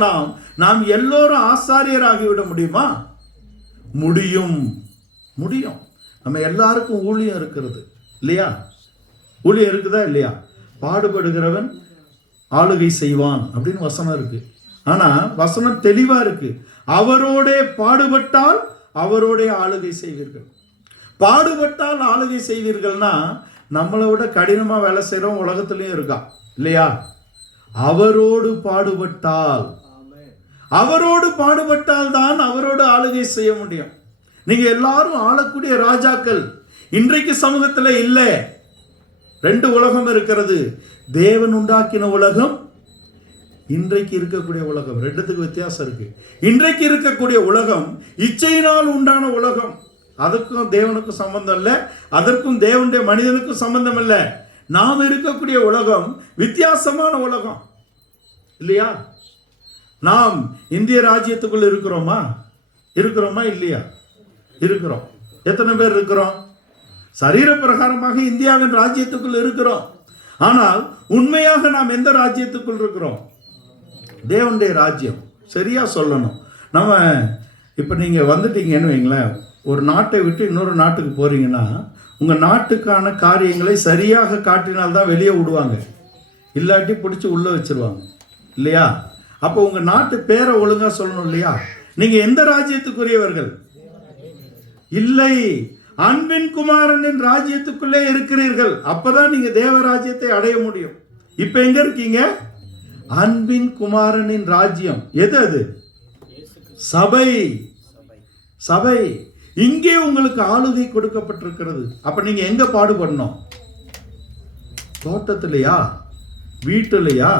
நாம் எல்லோரும் ஆசாரியராகிவிட முடியுமா? முடியும். நம்ம எல்லாருக்கும் ஊழியம் இருக்கிறது இல்லையா? ஊழியம் இருக்குதா இல்லையா? பாடுபடுகிறவன் ஆளுகை செய்வான் அப்படின்னு வசனம் இருக்கு. ஆனா வசனம் தெளிவா இருக்கு, அவரோட பாடுபட்டால் அவரோட ஆளுகை செய்வீர்கள். பாடுபட்டால் ஆளுகை செய்வீர்கள்னா நம்மளை விட கடினமா வேலை செய்யறோம் உலகத்திலயும் இருக்கா இல்லையா? அவரோடு பாடுபட்டால் தான் அவரோடு ஆளுகை செய்ய முடியும். நீங்க எல்லாரும் ஆளக்கூடிய ராஜாக்கள் இன்றைக்கு சமூகத்தில் இல்லை. 2 உலகம் இருக்கிறது. தேவன் உண்டாக்கின உலகம், இன்றைக்கு இருக்கக்கூடிய உலகம். 2த்துக்கு வித்தியாசம் இருக்கு. இன்றைக்கு இருக்கக்கூடிய உலகம் இச்சையினால் உண்டான உலகம். அதுக்கும் தேவனுக்கும் சம்பந்தம் இல்லை, அதற்கும் தேவனுடைய மனிதனுக்கும் சம்பந்தம் இல்லை. நாம் இருக்கக்கூடிய உலகம் வித்தியாசமான உலகம் இல்லையா? நாம் இந்திய ராஜ்யத்துக்குள் இருக்கிறோமா இல்லையா? இருக்கிறோம். எத்தனை பேர் இருக்கிறோம்? சரீர பிரகாரமாக இந்தியாவின் ராஜ்யத்துக்குள் இருக்கிறோம். ஆனால் உண்மையாக நாம் எந்த ராஜ்யத்துக்குள் இருக்கிறோம்? தேவனுடைய ராஜ்யம். சரியா சொல்லணும். நம்ம இப்போ நீங்கள் வந்துட்டீங்கன்னு வைங்களேன், ஒரு நாட்டை விட்டு இன்னொரு நாட்டுக்கு போறீங்கன்னா உங்கள் நாட்டுக்கான காரியங்களை சரியாக காட்டினால்தான் வெளியே விடுவாங்க இல்லாட்டி பிடிச்சி உள்ள வச்சிருவாங்க இல்லையா? அப்போ உங்க நாட்டு பேரை ஒழுங்கா சொல்லணும் இல்லையா? நீங்க எந்த ராஜ்யத்துக்குரியவர்கள்? இல்லை, அன்பின் குமாரனின் ராஜ்யத்துக்குள்ளே இருக்கிறீர்கள். அப்பதான் நீங்க தேவ ராஜ்யத்தை அடைய முடியும். இப்ப எங்க இருக்கீங்க? அன்பின் குமாரனின் ராஜ்யம். எது அது? சபை. சபை. இங்கே உங்களுக்கு ஆளுகை கொடுக்கப்பட்டிருக்கிறது. அப்ப நீங்க எங்க பாடுபடணும்? தோட்டத்திலையா, வீட்டுலையா,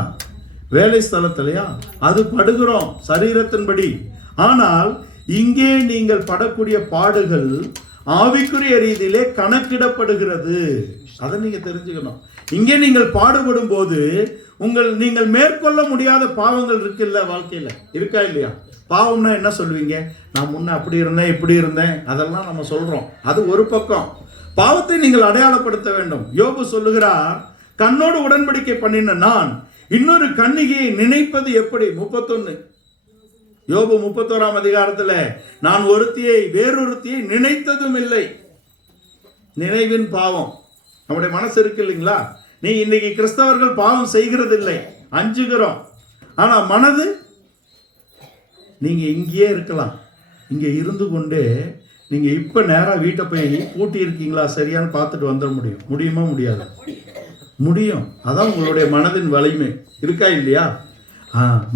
வேலை ஸ்தலத்திலையா? அது படுகிறோம் சரீரத்தின்படி. ஆனால் இங்கே நீங்கள் படக்கூடிய பாடுகள் ஆவிக்குரிய ரீதியிலே கணக்கிடப்படுகிறது. அதை நீங்க தெரிஞ்சுக்கணும். இங்கே நீங்கள் பாடுபடும் போது நீங்கள் மேற்கொள்ள முடியாத பாவங்கள் இருக்குல்ல வாழ்க்கையில, இருக்கா இல்லையா? பாவம்னா என்ன சொல்வீங்க? நான் முன்ன அப்படி இருந்தேன் இப்படி இருந்தேன் அதெல்லாம் நம்ம சொல்றோம். அது ஒரு பக்கம். பாவத்தை நீங்கள் அடையாளப்படுத்த வேண்டும். யோபு சொல்லுகிறார், கண்ணோடு உடன்படிக்கை பண்ணின நான் இன்னொரு கன்னிகையை நினைப்பது எப்படி? 31 யோபு 31ஆம் அதிகாரத்துல, நான் ஒருத்தியை வேறொருத்தியை நினைத்ததும் இல்லை. நினைவின் பாவம் நம்முடைய மனசு இருக்கு இல்லைங்களா? நீ இன்னைக்கு கிறிஸ்தவர்கள் பாவம் செய்கிறது இல்லை, அஞ்சுகிறோம். ஆனா மனது, நீங்க இங்கேயே இருக்கலாம். இங்க இருந்து கொண்டே நீங்க இப்ப நேரா வீட்டை போய் பூட்டி இருக்கீங்களா சரியான்னு பார்த்துட்டு வந்துட முடியும். முடியுமா? முடியாது. முடியும். அதான் உங்களுடைய மனதின் வலிமை. இருக்கா இல்லையா?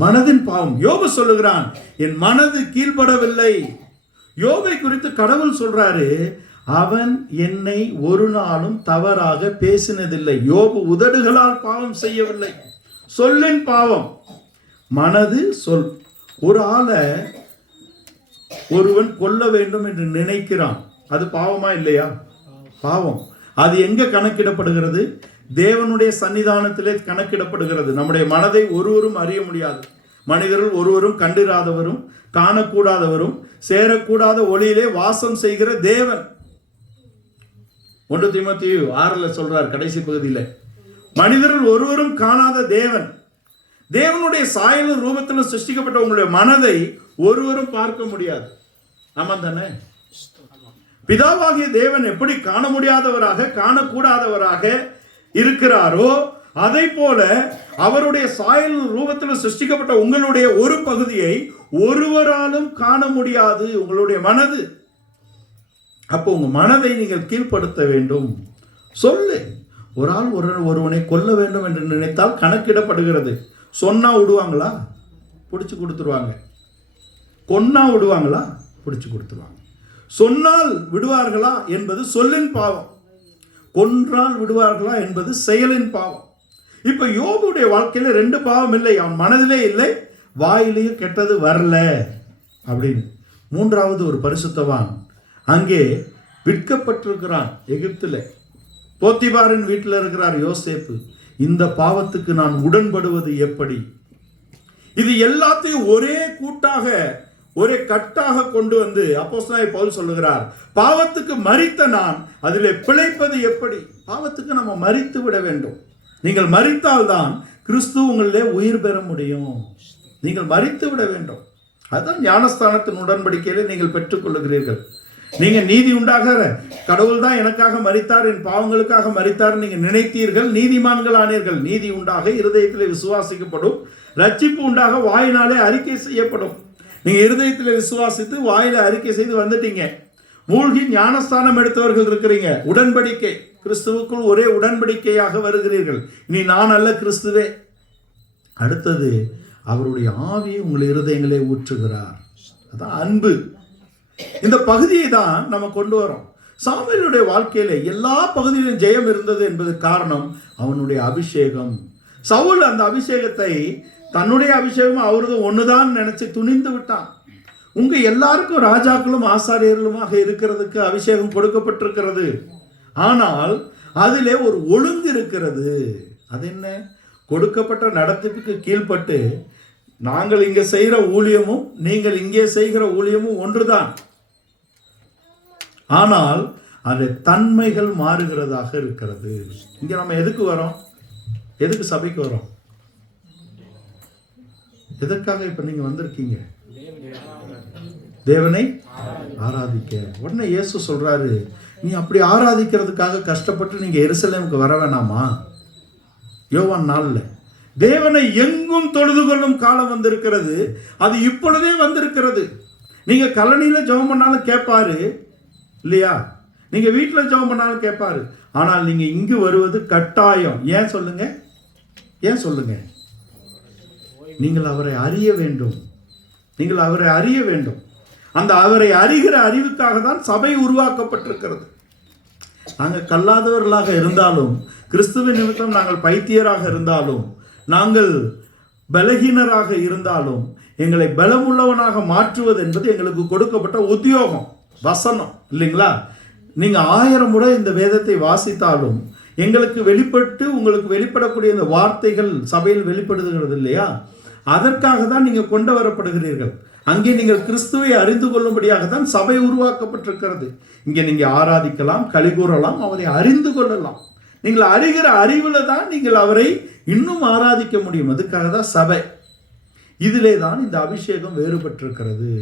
மனதின் பாவம். யோபு சொல்லுகிறான், என் மனது கீழ்படவில்லை. யோபை குறித்து கடவுள் சொல்றாரு, அவன் என்னை ஒரு நாளும் தவறாக பேசினதில்லை. யோபு உதடுகளால் பாவம் செய்யவில்லை, சொல்லின் பாவம். மனது, சொல். ஒரு ஆளை ஒருவன் கொல்ல வேண்டும் என்று நினைக்கிறான், அது பாவமா இல்லையா? பாவம். அது எங்க கணக்கிடப்படுகிறது? தேவனுடைய சன்னிதானத்திலே கணக்கிடப்படுகிறது. நம்முடைய மனதை ஒருவரும் அறிய முடியாது. மனிதர்கள் ஒருவரும் கண்டிராதவரும் காணக்கூடாதவரும் சேரக்கூடாத ஒளியிலே வாசம் செய்கிற தேவன். 1 தீமோத்தேயு 6 சொல்றார் கடைசி பகுதியில், மனிதர்கள் ஒருவரும் காணாத தேவன். தேவனுடைய சாயலும் ரூபத்திலும் சிருஷ்டிக்கப்பட்ட உங்களுடைய மனதை ஒருவரும் பார்க்க முடியாது. ஆமா தானே? பிதாவாகிய தேவன் எப்படி காண முடியாதவராக காணக்கூடாதவராக இருக்கிறாரோ அதை போல அவருடைய சாயல் ரூபத்தில் சிருஷ்டிக்கப்பட்ட உங்களுடைய ஒரு பகுதியை ஒருவராலும் காண முடியாது, உங்களுடைய மனது. அப்போ உங்க மனதை நீங்கள் கீழ்ப்படுத்த வேண்டும். சொல்லு. ஒரு ஆள் ஒருவனை கொல்ல வேண்டும் என்று நினைத்தால் கணக்கிடப்படுகிறது. சொன்னா விடுவாங்களா? பிடிச்சு கொடுத்துருவாங்க. கொன்னா விடுவாங்களா? பிடிச்சு கொடுத்துருவாங்க. சொன்னால் விடுவார்களா என்பது சொல்லின் பாவம். கொன்றால் விடுவார்களா என்பது செயலின் பாவம். இப்ப யோபுடைய வாழ்க்கையில 2 பாவம் இல்லை. அவன் மனதிலே இல்லை, வாயிலையும் கெட்டது வரல அப்படின்னு. 3வது ஒரு பரிசுத்தவான் அங்கே விற்கப்பட்டிருக்கிறான் எகிப்தில். போத்திபாரின் வீட்டில் இருக்கிறார் யோசேப்பு. இந்த பாவத்துக்கு நான் உடன்படுவது எப்படி? இது எல்லாத்தையும் ஒரே கூட்டாக ஒரே கட்டாக கொண்டு வந்து அப்போஸ்தலனாகிய பவுல் சொல்லுகிறார், பாவத்துக்கு மரித்த நான் அதிலே பிழைப்பது எப்படி? பாவத்துக்கு நம்ம மரித்து விட வேண்டும். நீங்கள் மரித்தால்தான் கிறிஸ்து உங்களிலே உயிர் பெற முடியும். நீங்கள் மரித்து விட வேண்டும். அதுதான் ஞானஸ்தானத்தின் உடன்படிக்கையிலே நீங்கள் பெற்றுக்கொள்ளுகிறீர்கள். நீங்க நீதி உண்டாக கடவுள் தான் எனக்காக மரித்தார், என் பாவங்களுக்காக மரித்தார் நீங்க நினைத்தீர்கள், நீதிமான்கள் ஆனீர்கள். நீதி உண்டாக இருதயத்திலே விசுவாசிக்கப்படும், ரட்சிப்பு உண்டாக வாயினாலே அறிக்கை செய்யப்படும். நீங்க இருதயத்தில் விசுவாசித்து வாயில அறிக்கை செய்து வந்துட்டீங்க. மூழ்கி ஞானஸ்தானம் எடுத்தவர்கள் இருக்கிறீங்க. உடன்படிக்கை, கிறிஸ்துவுக்குள் ஒரே உடன்படிக்கையாக வருகிறீர்கள். இனி நான் அல்ல, கிறிஸ்துவே. அடுத்தது அவருடைய ஆவியை உங்கள் இருதயங்களே ஊற்றுகிறார். அதான் அன்பு. இந்த பகுதியை தான் நம்ம கொண்டு வரோம். சாமுவேலுடைய வாழ்க்கையில எல்லா பகுதியிலும் ஜெயம் இருந்தது என்பது காரணம் அவனுடைய அபிஷேகம். சவுல் அந்த அபிஷேகத்தை தன்னுடைய அபிஷேகம் அவரது ஒண்ணுதான் நினைச்சு துணிந்து விட்டான். உங்க எல்லாருக்கும் ராஜாக்களும் ஆசாரியர்களுமாக இருக்கிறதுக்கு அபிஷேகம் கொடுக்கப்பட்டிருக்கிறது. ஆனால் அதிலே ஒரு ஒழுங்கு இருக்கிறது. அது என்ன? கொடுக்கப்பட்ட நடத்திப்புக்கு கீழ்பட்டு நாங்கள் இங்க செய்கிற ஊழியமும் நீங்கள் இங்கே செய்கிற ஊழியமும் ஒன்றுதான். ஆனால் அது தன்மைகள் மாறுகிறதாக இருக்கிறது. இங்க நம்ம எதுக்கு வரோம்? எதுக்கு சபைக்கு வரோம்? எதற்காக இப்ப நீங்க வந்திருக்கீங்க? தேவனை ஆராதிக்க. உடனே இயேசு சொல்றாரு, நீ அப்படி ஆராதிக்கிறதுக்காக கஷ்டப்பட்டு நீங்க எருசலேமுக்கு வர வேணாமா? யோவான் 4. தேவனை எங்கும் தொழுது கொள்ளும் காலம் வந்திருக்கிறது. அது இப்பொழுதே வந்திருக்கிறது. நீங்க கல்லணையில ஜெபம் பண்ணாலும் கேட்பாரு இல்லையா? நீங்க வீட்டில் ஜெபம் பண்ணாலும் கேட்பாரு. ஆனால் நீங்க இங்கு வருவது கட்டாயம். ஏன் சொல்லுங்க? ஏன் சொல்லுங்க? நீங்கள் அவரை அறிய வேண்டும். நீங்கள் அவரை அறிய வேண்டும். அந்த அவரை அறிகிற அறிவுக்காக தான் சபை உருவாக்கப்பட்டிருக்கிறது. நாங்கள் கல்லாதவர்களாக இருந்தாலும், கிறிஸ்துவின் நிமித்தம் நாங்கள் பைத்தியராக இருந்தாலும், நாங்கள் பலகீனராக இருந்தாலும், எங்களை பலமுள்ளவனாக மாற்றுவது என்பது எங்களுக்கு கொடுக்கப்பட்ட உத்தியோகம், வசனம் இல்லைங்களா? நீங்க 1000 முறை இந்த வேதத்தை வாசித்தாலும் எங்களுக்கு வெளிப்பட்டு உங்களுக்கு வெளிப்படக்கூடிய இந்த வார்த்தைகள் சபையில் வெளிப்படுகிறது இல்லையா? அதற்காக தான் நீங்க கொண்டு வரப்படுகிறீர்கள். அங்கே நீங்கள் கிறிஸ்துவை அறிந்து கொள்ளும்படியாக தான் சபை உருவாக்கப்பட்டிருக்கிறது. இங்கே நீங்க ஆராதிக்கலாம், களி கூறலாம், அவரை அறிந்து கொள்ளலாம். நீங்கள் அறிகிற அறிவுல தான் நீங்கள் அவரை இன்னும் ஆராதிக்க முடியும். அதுக்காக தான் சபை. இதிலே தான் இந்த அபிஷேகம் வேறுபட்டிருக்கிறது.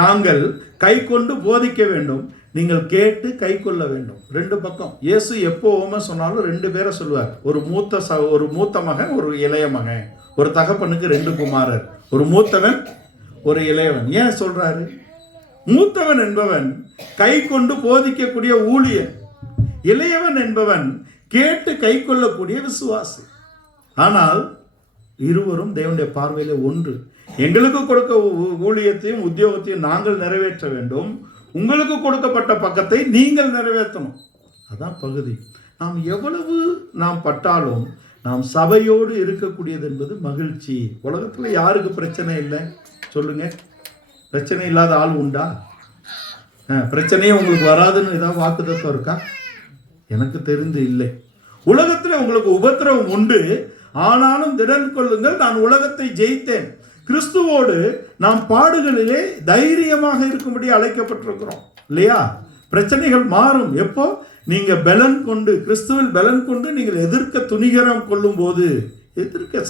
நாங்கள் கை கொண்டு போதிக்க வேண்டும், நீங்கள் கேட்டு கை கொள்ள வேண்டும். 2 பக்கம். இயேசு எப்போ ஓம சொன்னாலும் 2 பேரை சொல்லுவார். ஒரு மூத்த மகன், ஒரு இளைய மகன். ஒரு தகப்பனுக்கு 2 குமாரர், ஒரு மூத்தவன், ஒரு இளையவன். ஏன் சொல்றாரு? மூத்தவன் என்பவன் கை கொண்டு போதிக்கக்கூடிய ஊழியன், இளையவன் என்பவன் கேட்டு கை கொள்ளக்கூடிய விசுவாசி. ஆனால் இருவரும் தேவனுடைய பார்வையில ஒன்று. எங்களுக்கு கொடுக்க ஊழியத்தையும் உத்தியோகத்தையும் நாங்கள் நிறைவேற்ற வேண்டும், உங்களுக்கு கொடுக்கப்பட்ட பக்கத்தை நீங்கள் நிறைவேற்றணும். அதான் பகுதி. நாம் எவ்வளவு பட்டாலும் நாம் சபையோடு இருக்கக்கூடியது என்பது மகிழ்ச்சி. உலகத்துல யாருக்கு பிரச்சனை இல்லை சொல்லுங்க? பிரச்சனை இல்லாத ஆள் உண்டா? பிரச்சனையே உங்களுக்கு வராதுன்னு ஏதாவது வாக்குத்தத்தம் இருக்கா? எனக்கு தெரிந்து இல்லை. உலகத்துல உங்களுக்கு உபத்திரவம் உண்டு, ஆனாலும் திடன் கொள்ளுங்கள், நான் உலகத்தை ஜெயித்தேன். கிறிஸ்துவோடு நாம் பாடுகளிலே தைரியமாக இருக்கும்படி அழைக்கப்பட்டிருக்கிறோம் இல்லையா? பிரச்சனைகள் மாறும். எப்போ? நீங்க பலன் கொண்டு, கிறிஸ்துவில் பலன் கொண்டு நீங்கள் எதிர்க்க துணிகரம் கொள்ளும் போது.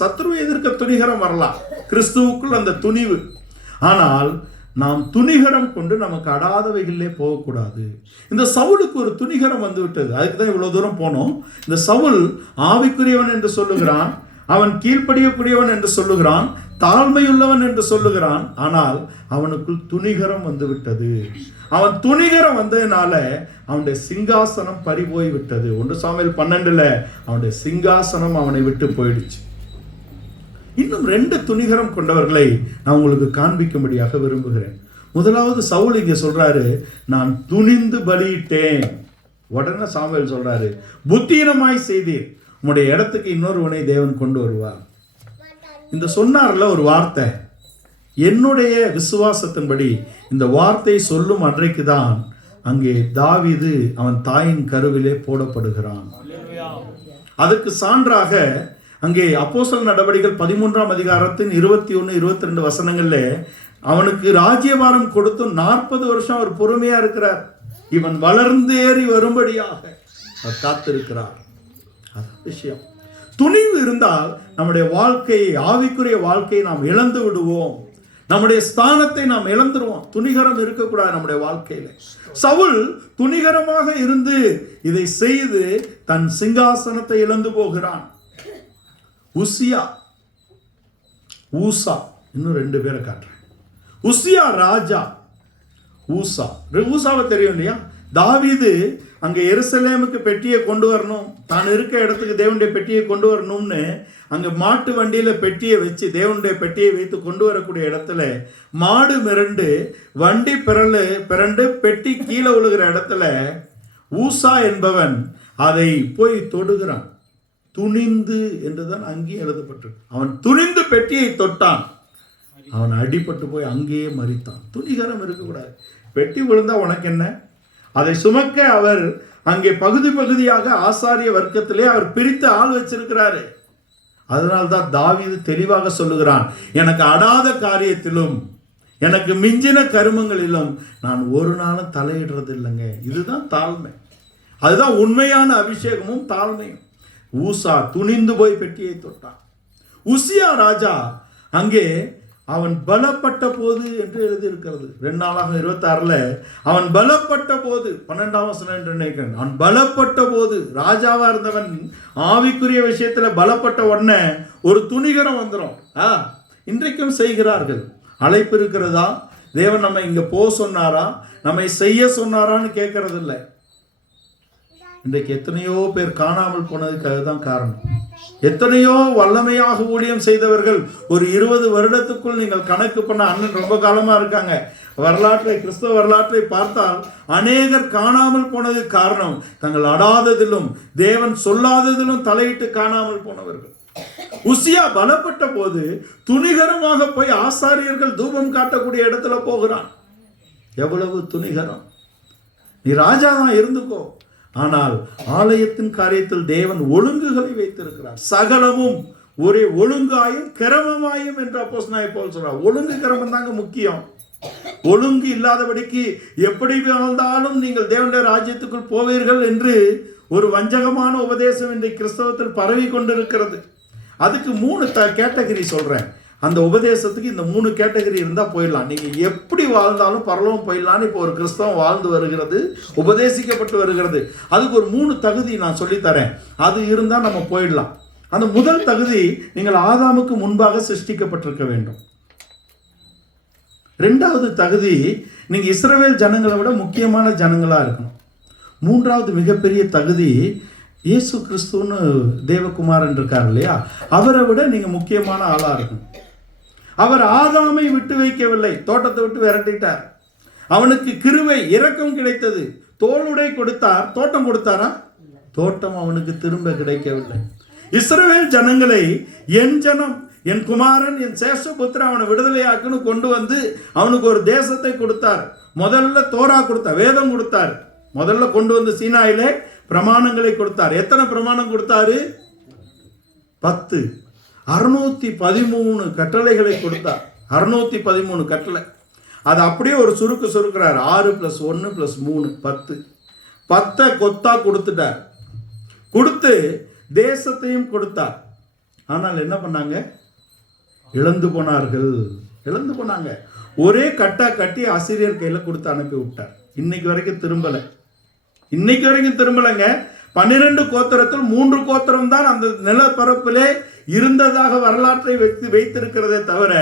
சத்துருவை எதிர்க்க துணிகரம் வரலாம், கிறிஸ்துவுக்குள் அந்த துணிவு. ஆனால் நாம் துணிகரம் கொண்டு நமக்கு அடாதவைகளிலே போகக்கூடாது. இந்த சவுலுக்கு ஒரு துணிகரம் வந்து விட்டது. அதுக்கு தான் இவ்வளவு தூரம் போனோம். இந்த சவுல் ஆவிக்குரியவன் என்று சொல்லுகிறான், அவன் கீழ்ப்படியக்கூடியவன் என்று சொல்லுகிறான், தாழ்மையுள்ளவன் என்று சொல்லுகிறான். ஆனால் அவனுக்குள் துணிகரம் வந்து விட்டது. அவன் துணிகரம் வந்ததுனால அவனுடைய சிங்காசனம் பறிபோய் விட்டது. 1 சாமுவேல் 12 அவனுடைய சிங்காசனம் அவனை விட்டு போயிடுச்சு. இன்னும் 2 துணிகரம் கொண்டவர்களை நான் உங்களுக்கு காண்பிக்கும்படியாக விரும்புகிறேன். முதலாவது சவுல் இங்க சொல்றாரு, நான் துணிந்து பலியிட்டேன். உடனே சாமுவேல் சொல்றாரு, புத்தீனமாய் செய்தீர், உன்னுடைய இடத்துக்கு இன்னொருவனை தேவன் கொண்டு வருவார். இந்த சொன்னார்ல ஒரு வார்த்தை, என்னுடைய விசுவாசத்தின்படி இந்த வார்த்தை சொல்லும் அன்றைக்கு தான் அங்கே தாவீது அவன் தாயின் கருவிலே போடப்படுகிறான். அதுக்கு சான்றாக அங்கே அப்போஸ்தலர் நடவடிக்கைகள் 13ஆம் அதிகாரத்தின் 21, 22 வசனங்கள்ல அவனுக்கு ராஜ்யபாரம் கொடுத்து 40 வருஷம் அவர் பொறுமையா இருக்கிறார். இவன் வளர்ந்தேறி வரும்படியாக அவர் காத்திருக்கிறார். அதான் விஷயம். துணிவு இருந்தால் நம்முடைய வாழ்க்கையை, ஆவிக்குரிய வாழ்க்கையை நாம் இழந்து விடுவோம். நம்முடைய ஸ்தானத்தை நாம் இழந்துருவோம். துணிகரம் இருக்கக்கூடாது நம்முடைய வாழ்க்கையில. சவுல் துணிகரமாக இருந்து இதை செய்து தன் சிங்காசனத்தை இழந்து போகிறான். உசியா, ஊசா, இன்னும் 2 பேரை காட்டுறேன். உசியா ராஜா, ஊசாவை தெரியும் இல்லையா? தாவீது அங்கே எருசலேமுக்கு பெட்டியை கொண்டு வரணும், தான் இருக்க இடத்துக்கு தேவனுடைய பெட்டியை கொண்டு வரணும்னு அங்கே மாட்டு வண்டியில பெட்டியை வச்சு, தேவனுடைய பெட்டியை வைத்து கொண்டு வரக்கூடிய இடத்துல மாடு மிரண்டு, வண்டி பிறண்டு பெட்டி கீழே விழுகிற இடத்துல ஊசா என்பவன் அதை போய் தொடுகிறான். துணிந்து என்றுதான் அங்கேயே எழுதப்பட்டிருக்கு. அவன் துணிந்து பெட்டியை தொட்டான், அவன் அடிபட்டு போய் அங்கேயே மரித்தான். துணிகரம் இருக்கக்கூடாது. பெட்டி விழுந்தா உனக்கு என்ன? அதை சுமக்க அவர் அங்கே பகுதி பகுதியாக ஆசாரிய வர்க்கத்திலே அவர் பிரித்து ஆள் வச்சிருக்கிறாரு. அதனால்தான் தாவீது தெளிவாக சொல்லுகிறான், எனக்கு அடாத காரியத்திலும் எனக்கு மிஞ்சின கருமங்களிலும் நான் ஒரு நாளும் தலையிடுறது இல்லைங்க. இதுதான் தாழ்மை. அதுதான் உண்மையான அபிஷேகமும் தாழ்மையும். ஊசா துணிந்து போய் பெட்டியை தொட்டான். உசியா ராஜா அங்கே அவன் பலப்பட்ட போது என்று எழுதியிருக்கிறது. 2 அவன் பலப்பட்ட போது 12ஆம் வசனம் என்று நினைக்கிறேன். அவன் பலப்பட்ட போது, ராஜாவா இருந்தவன் ஆவிக்குரிய விஷயத்துல பலப்பட்ட உடனே ஒரு துணிகரம் வந்துடும். இன்றைக்கும் செய்கிறார்கள். அழைப்பு இருக்கிறதா? தேவன் நம்ம இங்க போக சொன்னாரா, நம்மை செய்ய சொன்னாரான்னு கேட்கறது இல்லை. இன்றைக்கு எத்தனையோ பேர் காணாமல் போனதுக்கு அதுதான் காரணம். எத்தனையோ வல்லமையாக ஊழியம் செய்தவர்கள் ஒரு 20 வருடத்துக்குள் நீங்கள் கணக்கு பண்ண, அண்ணன் ரொம்ப காலமா இருக்காங்க, வரலாற்றை, கிறிஸ்தவ வரலாற்றை பார்த்தால் அநேகர் காணாமல் போனது காரணம் தங்கள் அடாததிலும் தேவன் சொல்லாததிலும் தலையிட்டு காணாமல் போனவர்கள். உசியா பலப்பட்ட போது துணிகரமாக போய் ஆசாரியர்கள் தூபம் காட்டக்கூடிய இடத்துல போகிறான். எவ்வளவு துணிகரம்! நீ ராஜா தான் இருந்துக்கோ, ஆனால் ஆலயத்தின் காரியத்தில் தேவன் ஒழுங்குகளை வைத்திருக்கிறார். சகலமும் ஒரே ஒழுங்காயும் கிரமமாயும் என்று அப்போஸ்தலனாகிய பவுல் சொல்றார். ஒழுங்கு கிரமம் தாங்க முக்கியம். ஒழுங்கு இல்லாதபடிக்கு எப்படி வாழ்ந்தாலும் நீங்கள் தேவனுடைய ராஜ்யத்துக்குள் போவீர்கள் என்று ஒரு வஞ்சகமான உபதேசம் இன்றைக்கு கிறிஸ்தவத்தில் பரவி கொண்டிருக்கிறது. அதுக்கு 3 கேட்டகரி சொல்றேன். அந்த உபதேசத்துக்கு இந்த 3 கேட்டகரி இருந்தால் போயிடலாம். நீங்கள் எப்படி வாழ்ந்தாலும் பரலோகம் போயிடலான்னு இப்போ ஒரு கிறிஸ்தவம் வாழ்ந்து வருகிறது, உபதேசிக்கப்பட்டு வருகிறது. அதுக்கு ஒரு 3 தகுதி நான் சொல்லித்தரேன். அது இருந்தால் நம்ம போயிடலாம். அந்த முதல் தகுதி, நீங்கள் ஆதாமுக்கு முன்பாக சிருஷ்டிக்கப்பட்டிருக்க வேண்டும். 2வது தகுதி, நீங்கள் இஸ்ரவேல் ஜனங்களை விட முக்கியமான ஜனங்களாக இருக்கணும். 3வது மிகப்பெரிய தகுதி, இயேசு கிறிஸ்துன்னு தேவகுமாரன் இருக்கார் இல்லையா, அவரை விட நீங்கள் முக்கியமான ஆளாக இருக்கணும். அவர் ஆதாமை விட்டு வைக்கவில்லை, தோட்டத்தை விட்டு விரட்டிட்டார். அவனுக்கு கிருபை, இரக்கம் கிடைத்தது. தோளுடை கொடுத்தார், தோட்டம் கொடுத்தாரா? தோட்டம் அவனுக்கு திரும்ப கிடைக்கவில்லை. இஸ்ரவேல் ஜனங்களை என் ஜனம், என் குமாரன், என் சேஷபுத்திரன், அவனை விடுதலையாக்குன்னு கொண்டு வந்து அவனுக்கு ஒரு தேசத்தை கொடுத்தார். முதல்ல தோரா கொடுத்தார், வேதம் கொடுத்தார். முதல்ல கொண்டு வந்து சீனாயிலே பிரமாணங்களை கொடுத்தார். எத்தனை பிரமாணம் கொடுத்தாரு? 10. 613 கட்டளைகளை கொடுத்தார். 613 கட்டளை. அது அப்படியே ஒரு சுருக்கிறார். 6 + 1 + 3 10. 10 கொத்தா கொடுத்துட்டார். கொடுத்து தேசத்தையும் கொடுத்தார். ஆனால் என்ன பண்ணாங்க? இழந்து போனாங்க. ஒரே கட்டா கட்டி அசீரியர் கையில கொடுத்து அனுப்பி விட்டார். இன்னைக்கு வரைக்கும் திரும்பலைங்க. 12 கோத்திரத்தில் 3 கோத்திரம் தான் அந்த நிலப்பரப்பிலே இருந்ததாக வரலாற்றை வைத்திருக்கிறதே தவிர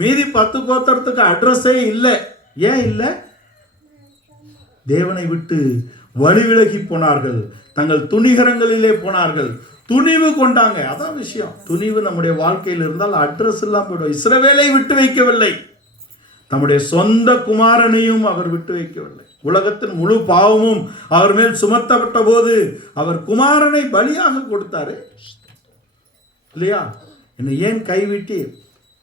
மீதி 10 கோத்திரத்துக்கு அட்ரஸே இல்லை. ஏன் இல்லை? தேவனை விட்டு வழிவிலகி போனார்கள். தங்கள் துணிகரங்களிலே போனார்கள். துணிவு கொண்டாங்க. அதான் விஷயம். துணிவு நம்முடைய வாழ்க்கையில் இருந்தால் அட்ரஸ் இல்லாமல் போயிடும். இஸ்ரவேலை விட்டு வைக்கவில்லை, தம்முடைய சொந்த குமாரனையும் அவர் விட்டு வைக்கவில்லை. உலகத்தின் முழு பாவமும் அவர் மேல் சுமத்தப்பட்ட போது அவர் குமாரனை பலியாக கொடுத்தாரு இல்லையா? என்னை ஏன் கைவிட்டீர்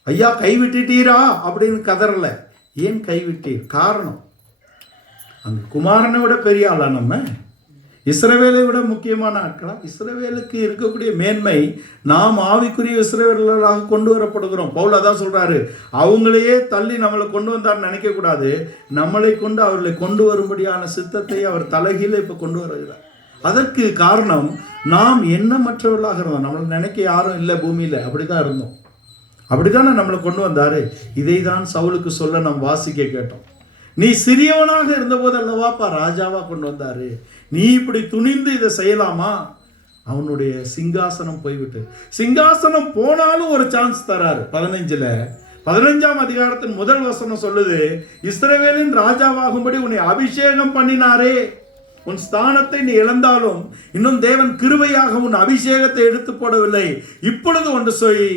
ஐயா, கைவிட்டுட்டீரா அப்படின்னு கதறல. ஏன் கைவிட்டீர்? காரணம், அந்த குமாரனை விட பெரிய ஆளா நம்ம? இஸ்ரவேலை விட முக்கியமான ஆட்களா? இஸ்ரவேலுக்கு இருக்கக்கூடிய மேன்மை, நாம் ஆவிக்குரிய இஸ்ரவேலர்களாக கொண்டு வரப்படுகிறோம். பவுல் அதான் சொல்றாரு, அவங்களையே தள்ளி நம்மளை கொண்டு வந்தார்னு நினைக்க கூடாது. நம்மளை கொண்டு அவர்களை கொண்டு வரும்படியான சித்தத்தை அவர் தலைகீழ இப்ப கொண்டு வருகிறார். அதற்கு காரணம், நாம் எண்ணமற்றவர்களாக இருந்தோம். நம்மளை நினைக்க யாரும் இல்லை பூமியில. அப்படிதான் இருந்தோம். அப்படித்தானே நம்மளை கொண்டு வந்தாரு. இதை தான் சவுலுக்கு சொல்ல நாம் வாசிக்க கேட்டோம். நீ சிறியவனாக இருந்தபோது அல்லவாப்பா ராஜாவா கொண்டு வந்தாரு. நீ இப்படி துணிந்து இதை செய்யலாமா? அவனுடைய சிங்காசனம் போய்விட்டு, சிங்காசனம் போனாலும் ஒரு சான்ஸ் தராரு. 15ஆம் அதிகாரத்தின் முதல் வசனம் சொல்லுது, இஸ்ரவேலின் ராஜாவாகும்படி உன்னை அபிஷேகம் பண்ணினாரே. உன் ஸ்தானத்தை நீ இழந்தாலும் இன்னும் தேவன் கிருபையாக உன் அபிஷேகத்தை எடுத்து போடவில்லை. இப்பொழுது ஒன்று சொய்,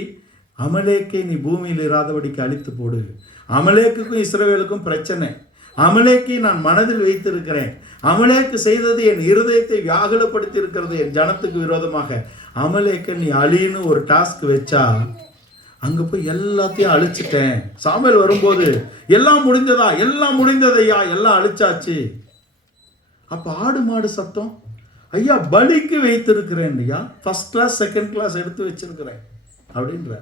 அமலேக்கை நீ பூமியில் இராதபடிக்கு அழித்து போடு. அமலேக்குக்கும் இஸ்ரவேலுக்கும் பிரச்சனை. அமலேக்கை நான் மனதில் வைத்திருக்கிறேன். அமலேக்கு செய்தது என் இருதயத்தை வியாகுலப்படுத்தி இருக்கிறது, என் ஜனத்துக்கு விரோதமாக. அமலேக்கை நீ அழின்னு ஒரு டாஸ்க் வச்சா, அங்க போய் எல்லாத்தையும் அழிச்சிட்டேன். சாமுவேல் வரும்போது எல்லாம் முடிந்ததா? எல்லாம் முடிந்ததையா, எல்லாம் அழிச்சாச்சு. அப்ப ஆடு மாடு சத்தம், ஐயா பலிக்கு வைத்திருக்கிறேன் ஐயா, ஃபர்ஸ்ட் கிளாஸ் செகண்ட் கிளாஸ் எடுத்து வச்சிருக்கிறேன் அப்படின்ற.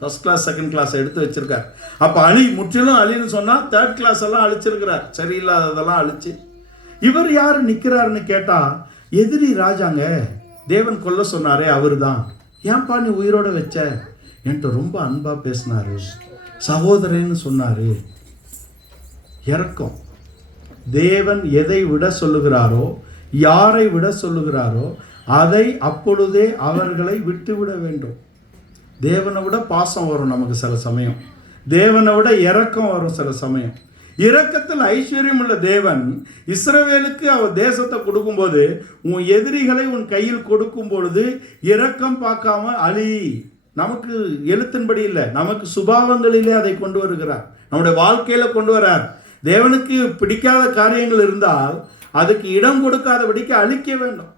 ஃபர்ஸ்ட் கிளாஸ் செகண்ட் கிளாஸ் எடுத்து வச்சிருக்கார். அப்ப அழி முற்றிலும் அழின்னு சொன்னா தேர்ட் கிளாஸ் எல்லாம் அழிச்சிருக்கிறார், சரியில்லாததெல்லாம் அழிச்சு. இவர் யாரு நிக்கிறாருன்னு கேட்டா, எதிரி ராஜாங்க, தேவன் கொல்ல சொன்னாரே அவரு தான். ஏன்பா நீ உயிரோட வச்ச? என்கிட்ட ரொம்ப அன்பா பேசினாரு, சகோதரன்னு சொன்னாரு. இரக்கம். தேவன் எதை விட சொல்லுகிறாரோ, யாரை விட சொல்லுகிறாரோ அதை அப்பொழுதே அவர்களை விட்டுவிட வேண்டும். தேவனை விட பாசம் வரும் நமக்கு சில சமயம், தேவனை விட இரக்கம் வரும் சில சமயம். இரக்கத்தில் ஐஸ்வர்யம் உள்ள தேவன் இஸ்ரவேலுக்கு அவர் தேசத்தை கொடுக்கும்போது, உன் எதிரிகளை உன் கையில் கொடுக்கும் பொழுது இரக்கம் பார்க்காம அழி. நமக்கு எழுத்தின்படி இல்லை, நமக்கு சுபாவங்களிலே அதை கொண்டு வருகிறார், நம்முடைய வாழ்க்கையில கொண்டு வரார். தேவனுக்கு பிடிக்காத காரியங்கள் இருந்தால் அதுக்கு இடம் கொடுக்காதபடிக்கு அழிக்க வேண்டும்.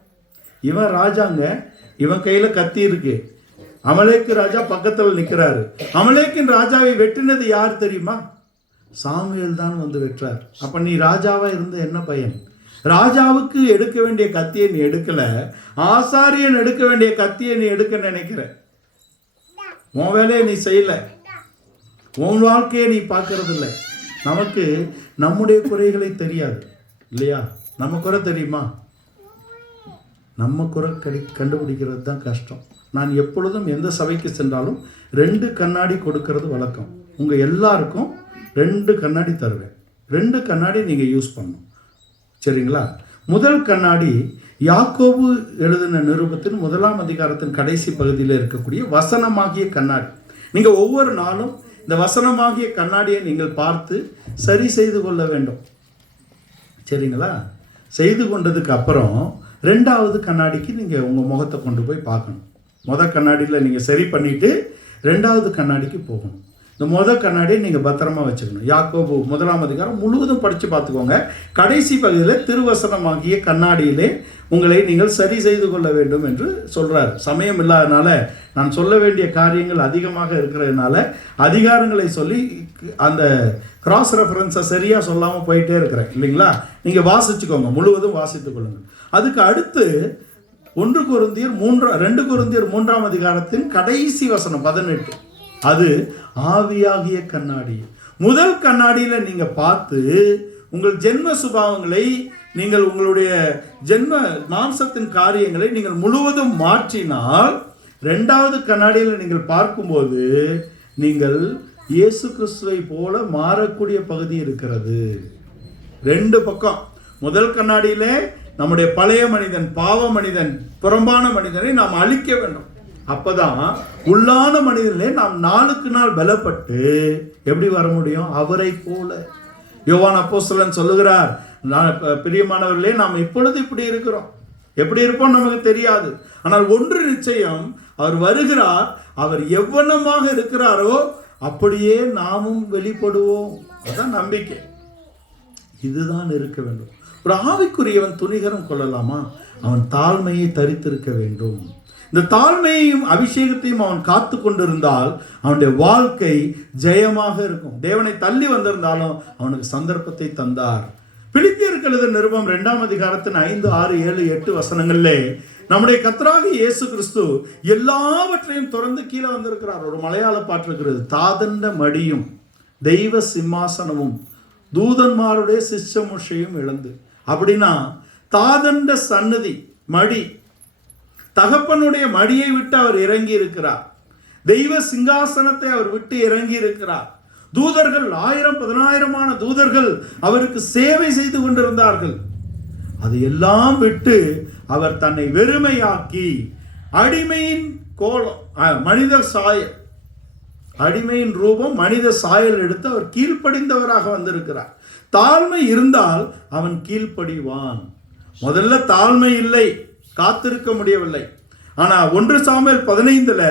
இவன் ராஜாங்க, இவன் கையில கத்தி இருக்கு. அமலேக்கு ராஜா பக்கத்தில் நிற்கிறாரு. அமலேக்கின் ராஜாவை வெட்டினது யார் தெரியுமா? சாமுவேல் தான் வந்து வெற்றார். அப்ப நீ ராஜாவா இருந்த என்ன பயன்? ராஜாவுக்கு எடுக்க வேண்டிய கத்தியை நீ எடுக்கல, ஆசாரியன் எடுக்க வேண்டிய கத்தியை நீ எடுக்க நினைக்கிற. உன் வேலையை நீ செய்யல, உன் வாழ்க்கையை நீ பார்க்கறது இல்லை. நமக்கு நம்முடைய குறைகளை தெரியாது இல்லையா? நம்ம குறை தெரியுமா? நம்ம குறை கண்டுபிடிக்கிறது தான் கஷ்டம். நான் எப்பொழுதும் எந்த சபைக்கு சென்றாலும் 2 கண்ணாடி கொடுக்கறது வழக்கம். உங்கள் எல்லாருக்கும் 2 கண்ணாடி தருவேன். 2 கண்ணாடி நீங்கள் யூஸ் பண்ணணும், சரிங்களா? முதல் கண்ணாடி யாக்கோபு எழுதின நிருபத்தின் 1ஆம் அதிகாரத்தின் கடைசி பகுதியில் இருக்கக்கூடிய வசனமாகிய கண்ணாடி. நீங்கள் ஒவ்வொரு நாளும் இந்த வசனமாகிய கண்ணாடியை நீங்கள் பார்த்து சரி செய்து கொள்ள வேண்டும், சரிங்களா? செய்து கொண்டதுக்கு அப்புறம் 2வது கண்ணாடிக்கு நீங்கள் உங்கள் முகத்தை கொண்டு போய் பார்க்கணும். முதல் கண்ணாடியில் நீங்கள் சரி பண்ணிவிட்டு 2வது கண்ணாடிக்கு போகணும். இந்த முதல் கண்ணாடியை நீங்கள் பத்திரமா வச்சுக்கணும். யாக்கோபு 1ஆம் அதிகாரம் முழுவதும் படித்து பார்த்துக்கோங்க. கடைசி பகுதியில் திருவசனமாகிய கண்ணாடியிலே உங்களை நீங்கள் சரி செய்து கொள்ள வேண்டும் என்று சொல்கிறார். சமயம் இல்லாதனால நான் சொல்ல வேண்டிய காரியங்கள் அதிகமாக இருக்கிறதுனால அதிகாரங்களை சொல்லி அந்த கிராஸ் ரெஃபரன்ஸை சரியாக சொல்லாமல் போயிட்டே இருக்கிறேன் இல்லைங்களா? நீங்கள் வாசிச்சுக்கோங்க, முழுவதும் வாசித்துக் கொள்ளுங்கள். அதுக்கு அடுத்து 2 கொரிந்தியர் 3ஆம் அதிகாரத்தின் கடைசி வசனம் 18. அது ஆவியாகிய கண்ணாடி. முதல் கண்ணாடியில் நீங்கள் பார்த்து உங்கள் ஜென்ம சுபாவங்களை, நீங்கள் உங்களுடைய ஜென்ம மாம்சத்தின் காரியங்களை நீங்கள் முழுவதும் மாற்றினால் 2வது கண்ணாடியில் நீங்கள் பார்க்கும்போது நீங்கள் இயேசு கிறிஸ்துவை போல மாறக்கூடிய பகுதி இருக்கிறது. 2 பக்கம். முதல் கண்ணாடியிலே நம்முடைய பழைய மனிதன், பாவ மனிதன், புறம்பான மனிதனை நாம் அழிக்க வேண்டும். அப்பதான் உள்ளான மனிதனிலே நாம் நாளுக்கு நாள் பலப்பட்டு எப்படி வர முடியும்? அவரை போல. யோவான் அப்போஸ்தலன் சொல்லுகிறார், பிரியமானவர்களே, நாம் இப்பொழுது இப்படி இருக்கிறோம், எப்படி இருப்போம் நமக்கு தெரியாது. ஆனால் ஒன்று நிச்சயம், அவர் வருகிறார். அவர் எவ்வளமாக இருக்கிறாரோ அப்படியே நாமும் வெளிப்படுவோம். அதான் நம்பிக்கை. இதுதான் இருக்க வேண்டும். ஒரு ஆவிக்குரியவன் துணிகரம் கொள்ளலாமா? அவன் தாழ்மையை தரித்திருக்க வேண்டும். இந்த தாழ்மையையும் அபிஷேகத்தையும் அவன் காத்து கொண்டிருந்தால் அவனுடைய வாழ்க்கை ஜெயமாக இருக்கும். தேவனை தள்ளி வந்திருந்தாலும் அவனுக்கு சந்தர்ப்பத்தை தந்தார். பிலிப்பியருக்கு எழுதின நிருபம் 2ஆம் அதிகாரத்தின் 5, 6, 7, 8 வசனங்களிலே நம்முடைய கர்த்தராகிய இயேசு கிறிஸ்து எல்லாவற்றையும் தொடர்ந்து கீழே வந்திருக்கிறார். ஒரு மலையாள பாட்டு இருக்கிறது, தாதண்ட மடியும் தெய்வ சிம்மாசனமும் தூதன்மாருடைய சிஷ்டமுஷையும் இழந்து. அப்படின்னா தாதண்ட சன்னதி, மடி, தகப்பனுடைய மடியை விட்டு அவர் இறங்கி இருக்கிறார். தெய்வ சிங்காசனத்தை அவர் விட்டு இறங்கி இருக்கிறார். தூதர்கள் 1000-10,000 தூதர்கள் அவருக்கு சேவை செய்து கொண்டிருந்தார்கள். அது எல்லாம் விட்டு அவர் தன்னை வெறுமையாக்கி அடிமையின் கோலம், மனித சாயல், அடிமையின் ரூபம், மனித சாயல் எடுத்து அவர் கீழ்ப்படிந்தவராக வந்திருக்கிறார். தாழ்மை இருந்தால் அவன் கீழ்ப்படிவான். முதல்ல தாழ்மை இல்லை, காத்திருக்க முடியவில்லை. ஆனா 1 சாமுவேல் 15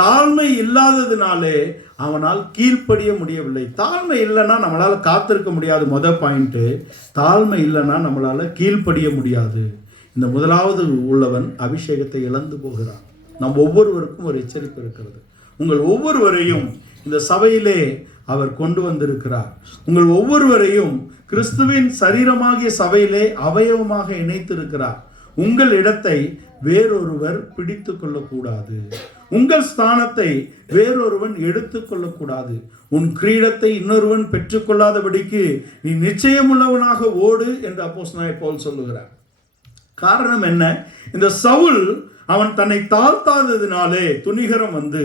தாழ்மை இல்லாததுனாலே அவனால் கீழ்ப்படிய முடியவில்லை. தாழ்மை இல்லைன்னா நம்மளால காத்திருக்க முடியாது. முதல் பாயிண்ட், தாழ்மை இல்லைன்னா நம்மளால கீழ்ப்படிய முடியாது. இந்த முதலாவது உள்ளவன் அபிஷேகத்தை இழந்து போகிறான். நம் ஒவ்வொருவருக்கும் ஒரு எச்சரிப்பு இருக்கிறது. உங்கள் ஒவ்வொருவரையும் இந்த சபையிலே அவர் கொண்டு வந்திருக்கிறார். உங்கள் ஒவ்வொருவரையும் கிறிஸ்துவின் சரீரமாகிய சபையிலே அவயவமாக இணைத்திருக்கிறார். உங்கள் இடத்தை வேறொருவர் பிடித்து கொள்ளக்கூடாது. உங்கள் ஸ்தானத்தை வேறொருவன் எடுத்துக் கொள்ளக்கூடாது. உன் கிரீடத்தை இன்னொருவன் பெற்றுக்கொள்ளாதபடிக்கு நீ நிச்சயமுள்ளவனாக ஓடு என்று அப்போஸ்தலனாகிய பவுல் சொல்லுகிறார். காரணம் என்ன? இந்த சவுல் அவன் தன்னை தாழ்த்தாததினாலே துணிகரம் வந்து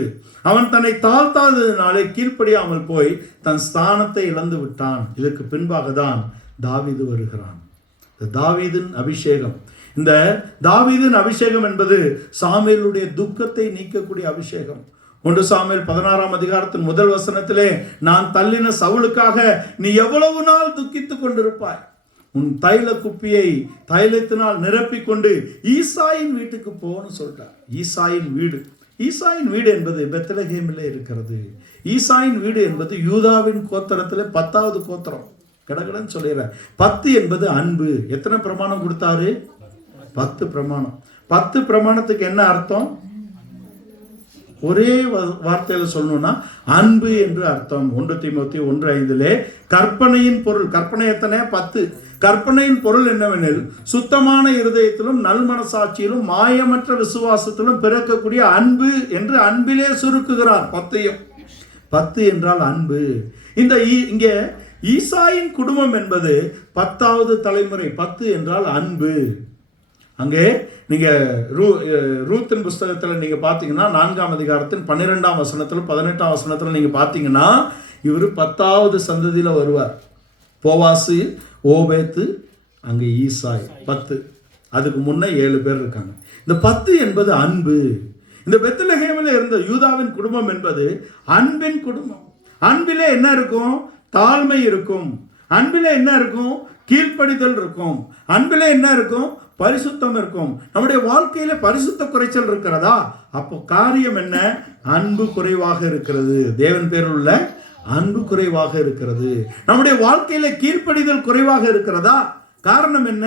அவன் தன்னை தாழ்த்தாததினாலே கீழ்ப்படியாமல் போய் தன் ஸ்தானத்தை இழந்து விட்டான். இதற்கு பின்பாக தான் தாவீது வருகிறான். தாவீதின் அபிஷேகம், இந்த தாவீதின் அபிஷேகம் என்பது சாமுவேலுடைய துக்கத்தை நீக்கக்கூடிய அபிஷேகம். 1 சாமுவேல் 16ஆம் அதிகாரத்தின் முதல் வசனத்திலே, நான் தள்ளின சவுலுக்காக நீ எவ்வளவு நாள் துக்கித்துக் கொண்டிருப்பாய், உன் தைல குப்பியை தைலத்தினால் நிரப்பிக் கொண்டு ஈசாயின் வீட்டுக்கு போன்னு சொல்றார். ஈசாயின் வீடு என்பது பெத்லகேமிலே இருக்கிறது. ஈசாயின் வீடு என்பது யூதாவின் கோத்திரத்திலே 10வது கோத்திரம். கடகடன்னு சொல்லிடுற 10 என்பது அன்பு. எத்தனை பிரமாணம் கொடுத்தாரு? 10 பிரமாணம். 10 பிரமாணத்துக்கு என்ன அர்த்தம்? ஒரே வார்த்தையில சொல்லணும்னா அன்பு என்று அர்த்தம். 1 தீமோத்தேயு 1:5 கற்பனையின் பொருள், கற்பனை எத்தனை? 10. கற்பனையின் பொருள் என்னவெனில் சுத்தமான இருதயத்திலும் நல் மனசாட்சியிலும் மாயமற்ற விசுவாசத்திலும் பிறக்கக்கூடிய அன்பு என்று அன்பிலே சுருக்குகிறார் 10. 10 என்றால் அன்பு. இங்கே ஈசாயின் குடும்பம் என்பது 10வது தலைமுறை. 10 என்றால் அன்பு. அங்கே நீங்க ரூத்தின் புஸ்தகத்தில் நீங்க பார்த்தீங்கன்னா 4ஆம் அதிகாரத்தின் 12ஆம் வசனத்திலும் 18ஆம் வசனத்தில் நீங்க பார்த்தீங்கன்னா இவர் 10வது சந்ததியில வருவார். போவாசு, ஓபேத்து, அங்கே ஈசாய் 10. அதுக்கு முன்னே 7 பேர் இருக்காங்க. இந்த 10 என்பது அன்பு. இந்த பெத்லகேமில் இருந்த யூதாவின் குடும்பம் என்பது அன்பின் குடும்பம். அன்பிலே என்ன இருக்கும்? தாழ்மை இருக்கும். அன்பிலே என்ன இருக்கும்? கீழ்ப்படிதல் இருக்கும். அன்பிலே என்ன இருக்கும்? பரிசுத்தம் இருக்கும். நம்முடைய வாழ்க்கையில பரிசுத்த குறைச்சல் இருக்கிறதா? அப்போ காரியம் என்ன? அன்பு குறைவாக இருக்கிறது. தேவன் பேரில் உள்ள அன்பு குறைவாக இருக்கிறது. நம்முடைய வாழ்க்கையில கீழ்ப்படிதல் குறைவாக இருக்கிறதா? காரணம் என்ன?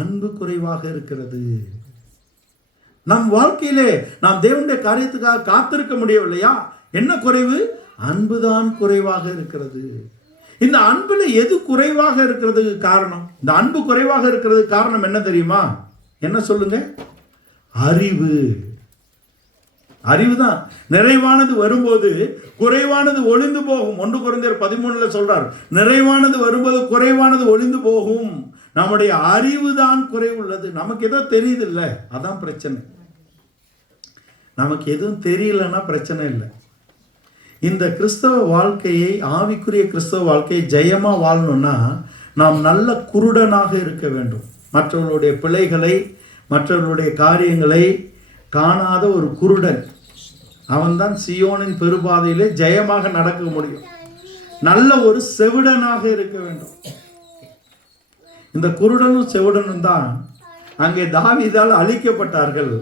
அன்பு குறைவாக இருக்கிறது. நம் வாழ்க்கையிலே நாம் தேவனுடைய காரியத்துக்காக காத்திருக்க முடியவில்லையா? என்ன குறைவு? அன்புதான் குறைவாக இருக்கிறது. இந்த அன்புல எது குறைவாக இருக்கிறது காரணம்? இந்த அன்பு குறைவாக இருக்கிறது காரணம் என்ன தெரியுமா? என்ன சொல்லுங்க? அறிவு. அறிவுதான். நிறைவானது வரும்போது குறைவானது ஒளிந்து போகும். 1 கொரிந்தியர் 13 சொல்றார், நிறைவானது வரும்போது குறைவானது ஒளிந்து போகும். நம்முடைய அறிவு தான் குறைவுள்ளது. நமக்கு ஏதோ தெரியுது இல்ல, அதான் பிரச்சனை. நமக்கு எதுவும் தெரியலன்னா பிரச்சனை இல்லை. இந்த கிறிஸ்தவ வாழ்க்கையை, ஆவிக்குரிய கிறிஸ்தவ வாழ்க்கையை ஜெயமா வாழணும்னா நாம் நல்ல குருடனாக இருக்க வேண்டும். மற்றவர்களுடைய பிழைகளை, மற்றவர்களுடைய காரியங்களை காணாத ஒரு குருடன், அவன்தான் சியோனின் பெருபாதையிலே ஜெயமாக நடக்க முடியும். நல்ல ஒரு செவிடனாக இருக்க வேண்டும். இந்த குருடனும் செவிடனும் தான் அங்கே தாவீதால் அழிக்கப்பட்டார்கள்.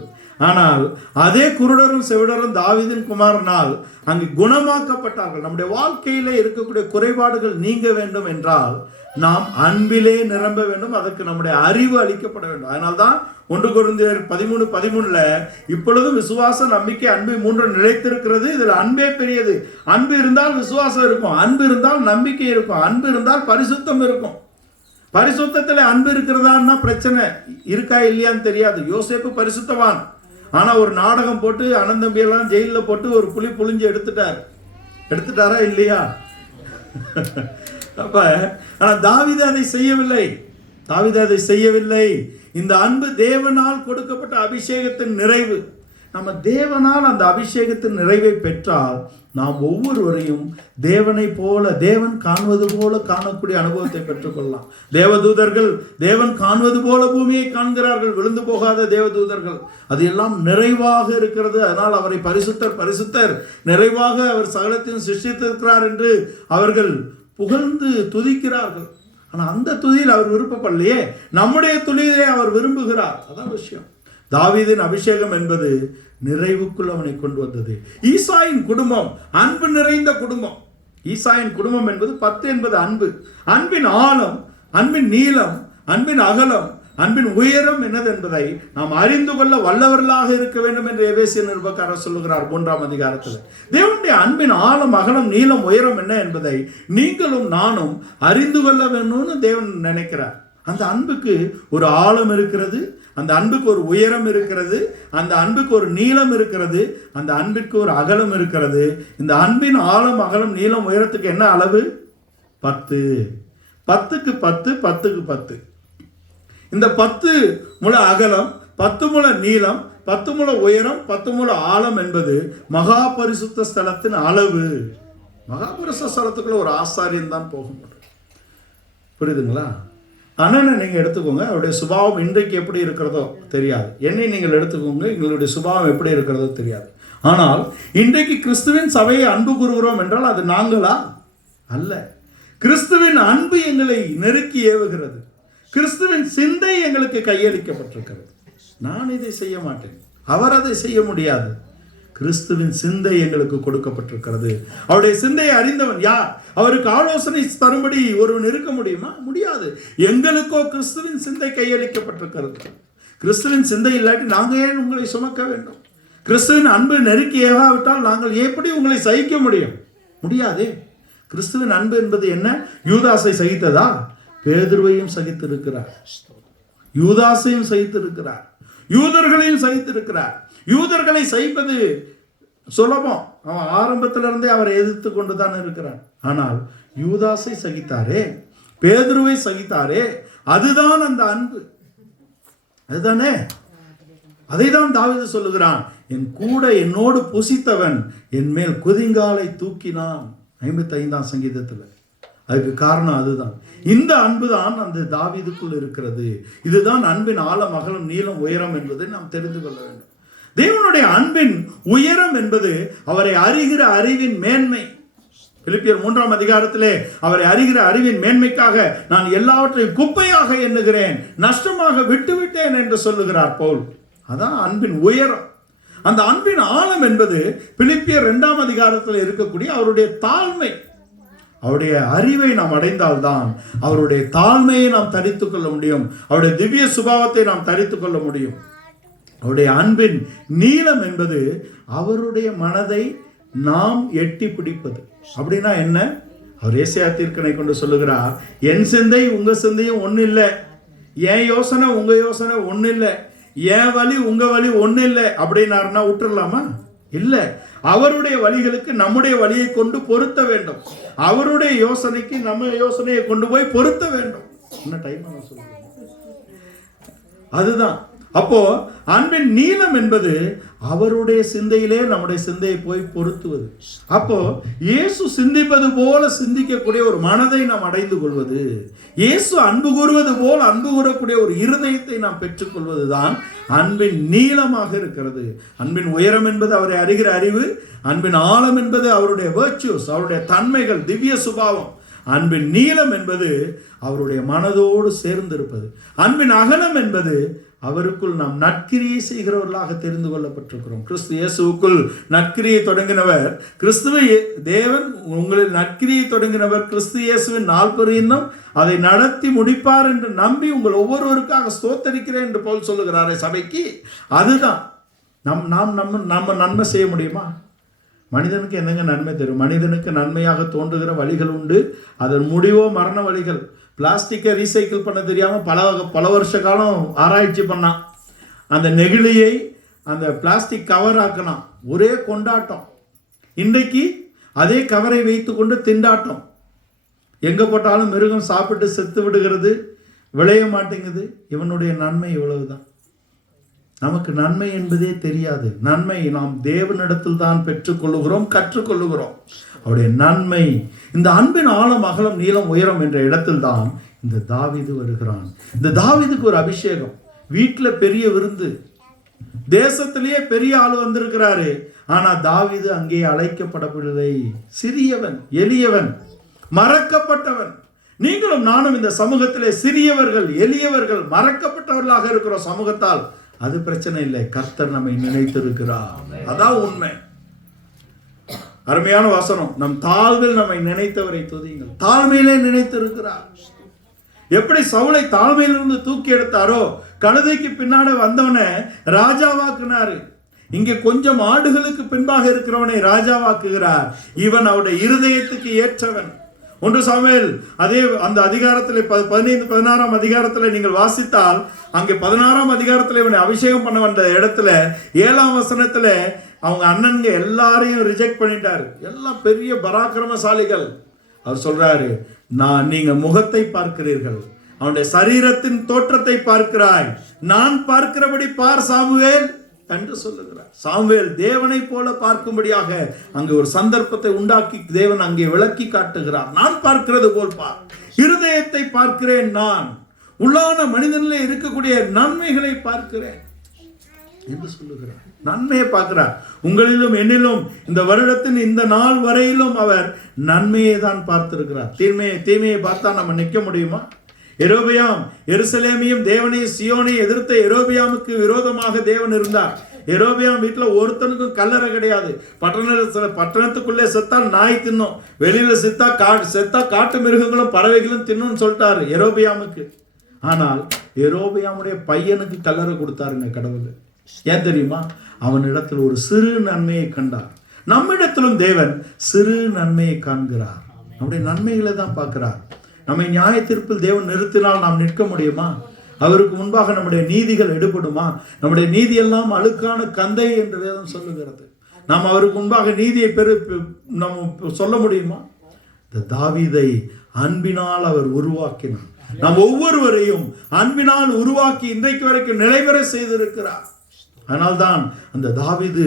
ஆனால் அதே குருடரும் செவிடரும் தாவீதின் குமாரனால் அங்கு குணமாக்கப்பட்டார்கள். நம்முடைய வாழ்க்கையிலே இருக்கக்கூடிய குறைபாடுகள் நீங்க வேண்டும் என்றால் நாம் அன்பிலே நிரம்ப வேண்டும். அதற்கு நம்முடைய அறிவு அளிக்கப்பட வேண்டும். அதனால்தான் 1 கொரிந்தியர் 13:13 இப்பொழுதும் விசுவாசம், நம்பிக்கை, அன்பு 3 நிலைத்திருக்கிறது. இதுல அன்பே பெரியது. அன்பு இருந்தால் விசுவாசம் இருக்கும், அன்பு இருந்தால் நம்பிக்கை இருக்கும், அன்பு இருந்தால் பரிசுத்தம் இருக்கும். பரிசுத்தத்துல அன்பு இருக்கிறதான்னா பிரச்சனை இருக்கா இல்லையான்னு தெரியாது. யோசேப்பு பரிசுத்தவான். ஆனா ஒரு நாடகம் போட்டு அனந்தம்பியெல்லாம் ஜெயில போட்டு ஒரு புலி புளிஞ்சு எடுத்துட்டாரா இல்லையா? அப்ப ஆனா தாவீது அதை செய்யவில்லை. இந்த அன்பு தேவனால் கொடுக்கப்பட்ட அபிஷேகத்தின் நிறைவு. நம்ம தேவனால் அந்த அபிஷேகத்தின் நிறைவை பெற்றால் நாம் ஒவ்வொருவரையும் தேவனை போல, தேவன் காண்பது போல காணக்கூடிய அனுபவத்தை பெற்றுக்கொள்ளலாம். தேவதூதர்கள் தேவன் காண்பது போல பூமியை காண்கிறார்கள். விழுந்து போகாத தேவதூதர்கள். அது எல்லாம் நிறைவாக இருக்கிறது. அதனால் அவரை பரிசுத்தர் நிறைவாக அவர் சகலத்தையும் சிருஷ்டித்திருக்கிறார் என்று அவர்கள் புகழ்ந்து துதிக்கிறார்கள். ஆனால் அந்த துதியில் அவர் விருப்பப்படலையே, நம்முடைய துதியிலே அவர் விரும்புகிறார். அதான் விஷயம். தாவீதின் அபிஷேகம் என்பது நிறைவுக்குள் அவனை கொண்டு வந்தது. ஈசாயின் குடும்பம் அன்பு நிறைந்த குடும்பம். ஈசாயின் குடும்பம் என்பது 10 என்பது அன்பு. அன்பின் ஆழம், அன்பின் நீளம், அன்பின் அகலம், அன்பின் உயரம் என்னது என்பதை நாம் அறிந்து கொள்ள வல்லவர்களாக இருக்க வேண்டும் என்று எபேசியர் நிருபக்காரர் சொல்லுகிறார் 3ஆம் அதிகாரத்தில். தேவனுடைய அன்பின் ஆழம், அகலம், நீளம், உயரம் என்ன என்பதை நீங்களும் நானும் அறிந்து கொள்ள வேணும்னு தேவன் நினைக்கிறார். அந்த அன்புக்கு ஒரு ஆழம் இருக்கிறது, அந்த அன்புக்கு ஒரு உயரம் இருக்கிறது, அந்த அன்புக்கு ஒரு நீளம் இருக்கிறது, அந்த அன்பிற்கு ஒரு அகலம் இருக்கிறது. இந்த அன்பின் ஆழம், அகலம், நீளம், உயரத்துக்கு என்ன அளவு? 10. 10க்கு 10, 10க்கு 10. இந்த 10 முழ அகலம், 10 முழ நீளம், 10 முழ உயரம் 10 முழ ஆழம் என்பது மகா பரிசுத்த ஸ்தலத்தின் அளவு. மகா பரிசுத்த ஸ்தலத்துக்குள்ள ஒரு ஆசாரியன் தான் போக முடியும். புரியுதுங்களா? அண்ணனை நீங்கள் எடுத்துக்கோங்க, அவருடைய சுபாவம் இன்றைக்கு எப்படி இருக்கிறதோ தெரியாது. என்னை நீங்கள் எடுத்துக்கோங்க, எங்களுடைய சுபாவம் எப்படி இருக்கிறதோ தெரியாது. ஆனால் இன்றைக்கு கிறிஸ்துவின் சபையை அன்பு கூறுகிறோம் என்றால் அது நாங்களா? அல்ல. கிறிஸ்துவின் அன்பு எங்களை நெருக்கி ஏவுகிறது. கிறிஸ்துவின் சிந்தை எங்களுக்கு கையளிக்கப்பட்டிருக்கிறது. நான் இதை செய்ய மாட்டேன், அவர் அதை செய்ய முடியாது. கிறிஸ்துவின் சிந்தை எங்களுக்கு கொடுக்கப்பட்டிருக்கிறது. அவருடைய சிந்தையை அறிந்தவன் யார்? அவருக்கு ஆலோசனை தரும்படி ஒருவன் இருக்க முடியுமா? முடியாது. எங்களுக்கோ கிறிஸ்துவின் சிந்தை கையளிக்கப்பட்டிருக்கிறது. கிறிஸ்துவின் சிந்தை இல்லாட்டி நாங்கள் ஏன் உங்களை சுமக்க வேண்டும்? கிறிஸ்துவின் அன்பு நெருக்கி ஏகாவிட்டால் நாங்கள் எப்படி உங்களை சகிக்க முடியும்? முடியாதே. கிறிஸ்துவின் அன்பு என்பது என்ன? யூதாசை சகித்ததா? பேதுருவையும் சகித்திருக்கிறார், யூதாசையும் சகித்திருக்கிறார், யூதர்களையும் சகித்திருக்கிறார். யூதர்களை சகிப்பது சுலபம். அவன் ஆரம்பத்திலிருந்தே அவரை எதிர்த்து கொண்டு தான் இருக்கிறான். ஆனால் யூதாசை சகித்தாரே, பேதுருவை சகித்தாரே, அதுதான் அந்த அன்பு. அதுதானே, அதை தான் தாவீது சொல்லுகிறான், என் கூட என்னோடு புசித்தவன் என் மேல் குதிங்காலை தூக்கினான். 55ஆம் சங்கீதத்தில். அதுக்கு காரணம் அதுதான். இந்த அன்பு தான் அந்த தாவீதுக்குள் இருக்கிறது. இதுதான் அன்பின் ஆழம், அகலம், நீளம், உயரம் என்பதை நாம் தெரிந்து கொள்ள வேண்டும். தேவனுடைய அன்பின் உயரம் என்பது அவரை அறிகிற அறிவின் மேன்மை. பிலிப்பியர் 3ஆம் அதிகாரத்திலே அவரை அறிகிற அறிவின் மேன்மைக்காக நான் எல்லாவற்றையும் குப்பையாக எண்ணுகிறேன், நஷ்டமாக விட்டுவிட்டேன் என்று சொல்லுகிறார் பவுல். அதான் அன்பின் உயரம். அந்த அன்பின் ஆழம் என்பது பிலிப்பியர் 2ஆம் அதிகாரத்தில் இருக்கக்கூடிய அவருடைய தாழ்மை. அவருடைய அறிவை நாம் அடைந்தால்தான் அவருடைய தாழ்மையை நாம் தரித்துக் கொள்ள முடியும். அவருடைய திவ்ய சுபாவத்தை நாம் தரித்துக் கொள்ள முடியும். அவருடைய அன்பின் நீளம் என்பது அவருடைய மனதை நாம் எட்டி பிடிப்பது. அப்படின்னா என்ன? அவர் ஏசாயா தீர்க்கனை கொண்டு சொல்லுகிறார், என் சிந்தை உங்க சிந்தையும் ஒண்ணு இல்லை, என் யோசனை உங்க யோசனை ஒண்ணு இல்லை, என் வழி உங்க வழி ஒண்ணு இல்லை அப்படின்னாருன்னா விட்டுறலாமா? இல்லை. அவருடைய வழிகளுக்கு நம்முடைய வழியை கொண்டு பொருத்த வேண்டும். அவருடைய யோசனைக்கு நம்ம யோசனையை கொண்டு போய் பொருத்த வேண்டும். என்ன டைம் சொல்லுங்க. அதுதான். அப்போ அன்பின் நீளம் என்பது அவருடைய சிந்தையிலே நம்முடைய சிந்தையை போய் பொருத்துவது. அப்போ இயேசு சிந்திப்பது போல சிந்திக்கக்கூடிய ஒரு மனதை நாம் அடைந்து கொள்வது, இயேசு அன்பு கூறுவது போல் அன்பு கூறக்கூடிய ஒரு இருதயத்தை நாம் பெற்றுக்கொள்வதுதான் அன்பின் நீளமாக இருக்கிறது. அன்பின் உயரம் என்பது அவரை அறிகிற அறிவு, அன்பின் ஆழம் என்பது அவருடைய வெர்ச்சுஸ், அவருடைய தன்மைகள், திவ்ய சுபாவம். அன்பின் நீளம் என்பது அவருடைய மனதோடு சேர்ந்திருப்பது. அன்பின் அகலம் என்பது அவருக்குள் நாம் நற்கிரியை செய்கிறவர்களாக தெரிந்து கொள்ளப்பட்டிருக்கிறோம். கிறிஸ்து இயேசுவுக்குள் நற்கிரியை தொடங்கினவர் கிறிஸ்துவை தேவன், உங்களில் நற்கிரியை தொடங்கினவர் கிறிஸ்து இயேசுவின் நாள்பரியந்தம் அதை நடத்தி முடிப்பார் என்று நம்பி உங்கள் ஒவ்வொருவருக்காக ஸ்தோத்தரிக்கிறேன் என்று பவுல் சொல்லுகிறாரே சபைக்கு. அதுதான் நம்ம நன்மை செய்ய முடியுமா? மனிதனுக்கு என்னங்க நன்மை தரும்? மனிதனுக்கு நன்மையாக தோன்றுகிற வழிகள் உண்டு, அதன் முடிவோ மரண வழிகள். பிளாஸ்டிக்கை ரீசைக்கிள் பண்ண தெரியாமல் பல வருஷ காலம் ஆராய்ச்சி பண்ணான். அந்த நெகிழியை அந்த பிளாஸ்டிக் கவர் ஆக்கினான். ஒரே கொண்டாட்டம். இன்றைக்கு அதே கவரை வைத்து கொண்டு திண்டாட்டம். எங்கே போட்டாலும் மிருகம் சாப்பிட்டு செத்து விடுகிறது, விளைய மாட்டேங்குது. இவனுடைய நன்மை இவ்வளவுதான். நமக்கு நன்மை என்பதே தெரியாது. நன்மை நாம் தேவனிடத்தில் தான் பெற்றுக்கொள்ளுகிறோம், கற்றுக்கொள்ளுகிறோம். அவருடைய நன்மை, இந்த அன்பின் ஆழம், அகலம், நீளம், உயரம் என்ற இடத்தில் தான் இந்த தாவீது வருகிறான். இந்த தாவீதுக்கு ஒரு அபிஷேகம், வீட்டில் பெரிய விருந்து, தேசத்திலேயே பெரிய ஆள் வந்திருக்கிறாரு. ஆனா தாவீது அங்கே அழைக்கப்படவில்லை. சிறியவன், எளியவன், மறக்கப்பட்டவன். நீங்களும் நானும் இந்த சமூகத்திலே சிறியவர்கள், எளியவர்கள், மறக்கப்பட்டவர்களாக இருக்கிற சமூகத்தால் அது பிரச்சனை இல்லை. கர்த்தர் நம்மை நினைத்திருக்கிறார். அதான் உண்மை. அருமையான வசனம். நம் தாழ்வில் நம்மை நினைத்தவரை துதியுங்கள். தாழ்மையிலே நினைத்திருக்கிறார். எப்படி சவுலை தாழ்மையிலிருந்து தூக்கி எடுத்தாரோ, கழுதைக்கு பின்னாடி வந்தவனை ராஜாவாக்குனாரு. இங்கே கொஞ்சம் ஆடுகளுக்கு பின்பாக இருக்கிறவனை ராஜாவாக்குகிறார். இவன் அவருடைய இருதயத்துக்கு ஏற்றவன். 1 சாமுவேல் அதே அந்த அதிகாரத்தில் 15-16ஆம் அதிகாரத்தில் நீங்கள் வாசித்தால், அங்கே 16ஆம் அதிகாரத்தில் இவனை அபிஷேகம் பண்ண வந்த இடத்துல 7ஆம் வசனத்தில் அவங்க அண்ணன்க எல்லாரையும் ரிஜெக்ட் பண்ணிட்டாரு. எல்லாம் பெரிய பராக்கிரமசாலிகள். அவர் சொல்றாரு, நீங்க முகத்தை பார்க்கிறீர்கள், அவனுடைய சரீரத்தின் தோற்றத்தை பார்க்கிறாய், நான் பார்க்கிறபடி பார் சாமுவேல். என்று சொல்லுகிறார். சாமுவேல் தேவனை போல பார்க்கும்படியாக அங்கு ஒரு சந்தர்ப்பத்தை உண்டாக்கி தேவன் அங்கே விளக்கி காட்டுகிறார். நான் பார்க்கிறது போல் பார், இருதயத்தை பார்க்கிறேன், நான் உள்ளான மனிதனிலே இருக்கக்கூடிய நன்மைகளை பார்க்கிறேன் என்று சொல்லுகிறார். நன்மையை பார்க்கிறார். உங்களிலும் என்னிலும் இந்த வருடத்தின் இந்த நாள் வரையிலும் அவர் நன்மையை தான் பார்த்திருக்கிறார். தீமையை பார்த்தா நம்ம நிற்க முடியுமா? எரோபியாம் எருசலேமையும் தேவனையும் சியோனையும் எதிர்த்த எரோபியாமுக்கு விரோதமாக தேவன் இருந்தார். எரோபியாம் வீட்டில் ஒருத்தனுக்கும் கல்லறை கிடையாது. பட்டணத்துக்குள்ளே செத்தால் நாய் தின்னும், வெளியில செத்தா காட்டு மிருகங்களும் பறவைகளும் தின்னும் சொல்லிட்டாரு எரோபியாமுக்கு. ஆனால் எரோபியாமுடைய பையனுக்கு கல்லறை கொடுத்தாருங்க கடவுள். ஏன் தெரியுமா? அவனிடத்தில் ஒரு சிறு நன்மையை கண்டார். நம்மிடத்திலும் தேவன் சிறு நன்மையை காண்கிறார். நம்முடைய நன்மைகளை தான் பார்க்கிறார். நம்மை நியாய தீர்ப்பில் தேவன் நிறுத்தினால் நாம் நிற்க முடியுமா? அவருக்கு முன்பாக நம்முடைய நீதிகள் எடுபடுமா? நம்முடைய நீதி எல்லாம் அழுக்கான கந்தை என்று வேதம் சொல்லுகிறது. நாம் அவருக்கு முன்பாக நீதியை நம்ம சொல்ல முடியுமா? இந்த தாவீதை அன்பினால் அவர் உருவாக்கினார். நாம் ஒவ்வொருவரையும் அன்பினால் உருவாக்கி இன்றைக்கு வரைக்கும் நிலைபெற செய்திருக்கிறார். அதனால்தான் அந்த தாவீது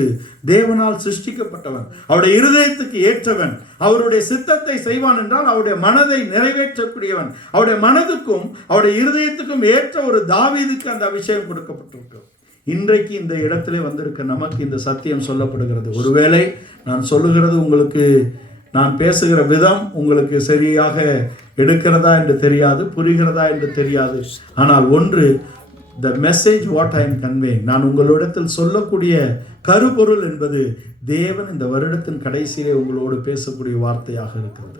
தேவனால் சிருஷ்டிக்கப்பட்டவன், அவருடைய இருதயத்துக்கு ஏற்றவன், அவருடைய சித்தத்தை செய்வான் என்றால் அவருடைய மனதை நிறைவேற்றக்கூடியவன். அவருடைய மனதுக்கும் அவருடைய இருதயத்துக்கும் ஏற்ற ஒரு தாவீதுக்கு அந்த அபிஷேகம் கொடுக்கப்பட்டிருக்கு. இன்றைக்கு இந்த இடத்திலே வந்திருக்க நமக்கு இந்த சத்தியம் சொல்லப்படுகிறது. ஒருவேளை நான் சொல்லுகிறது உங்களுக்கு, நான் பேசுகிற விதம் உங்களுக்கு சரியாக எடுக்கிறதா என்று தெரியாது, புரிகிறதா என்று தெரியாது. ஆனால் ஒன்று, the message what I am conveying, நான் உங்களிடத்தில் சொல்லக்கூடிய கருப்பொருள் என்பது தேவன் இந்த வருடத்தின் கடைசியிலே உங்களோடு பேசக்கூடிய வார்த்தையாக இருக்கிறது.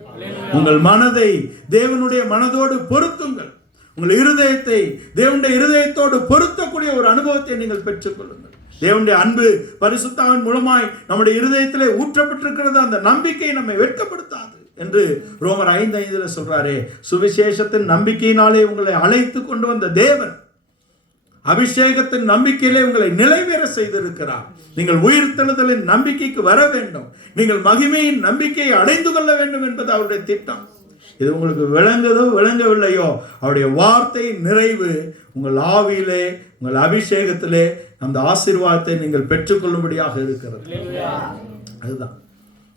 உங்கள் மனதை தேவனுடைய மனதோடு பொருத்துங்கள். உங்கள் இருதயத்தை தேவனுடைய இருதயத்தோடு பொருத்தக்கூடிய ஒரு அனுபவத்தை நீங்கள் பெற்றுக்கொள்ளுங்கள். தேவனுடைய அன்பு பரிசுத்தாவின் மூலமாய் நம்முடைய இருதயத்திலே ஊற்றப்பட்டிருக்கிறது. அந்த நம்பிக்கை நம்மை வெட்கப்படுத்தாது என்று ரோமர் 5:5 சொல்றாரே, சுவிசேஷத்தின் நம்பிக்கையினாலே உங்களை அழைத்து கொண்டு வந்த தேவன் அபிஷேகத்தின் நம்பிக்கையிலே உங்களை நிலைவேற செய்திருக்கிறார். நீங்கள் உயிர்த்தெழுதலின் நம்பிக்கைக்கு வர வேண்டும். நீங்கள் மகிமையின் நம்பிக்கையை அடைந்து கொள்ள வேண்டும் என்பது அவருடைய திட்டம். இது உங்களுக்கு விளங்குதோ விளங்கவில்லையோ, அவருடைய வார்த்தையின் நிறைவு உங்கள் ஆவியிலே, உங்கள் அபிஷேகத்திலே அந்த ஆசீர்வாதத்தை நீங்கள் பெற்றுக்கொள்ளும்படியாக இருக்கிறது. அதுதான்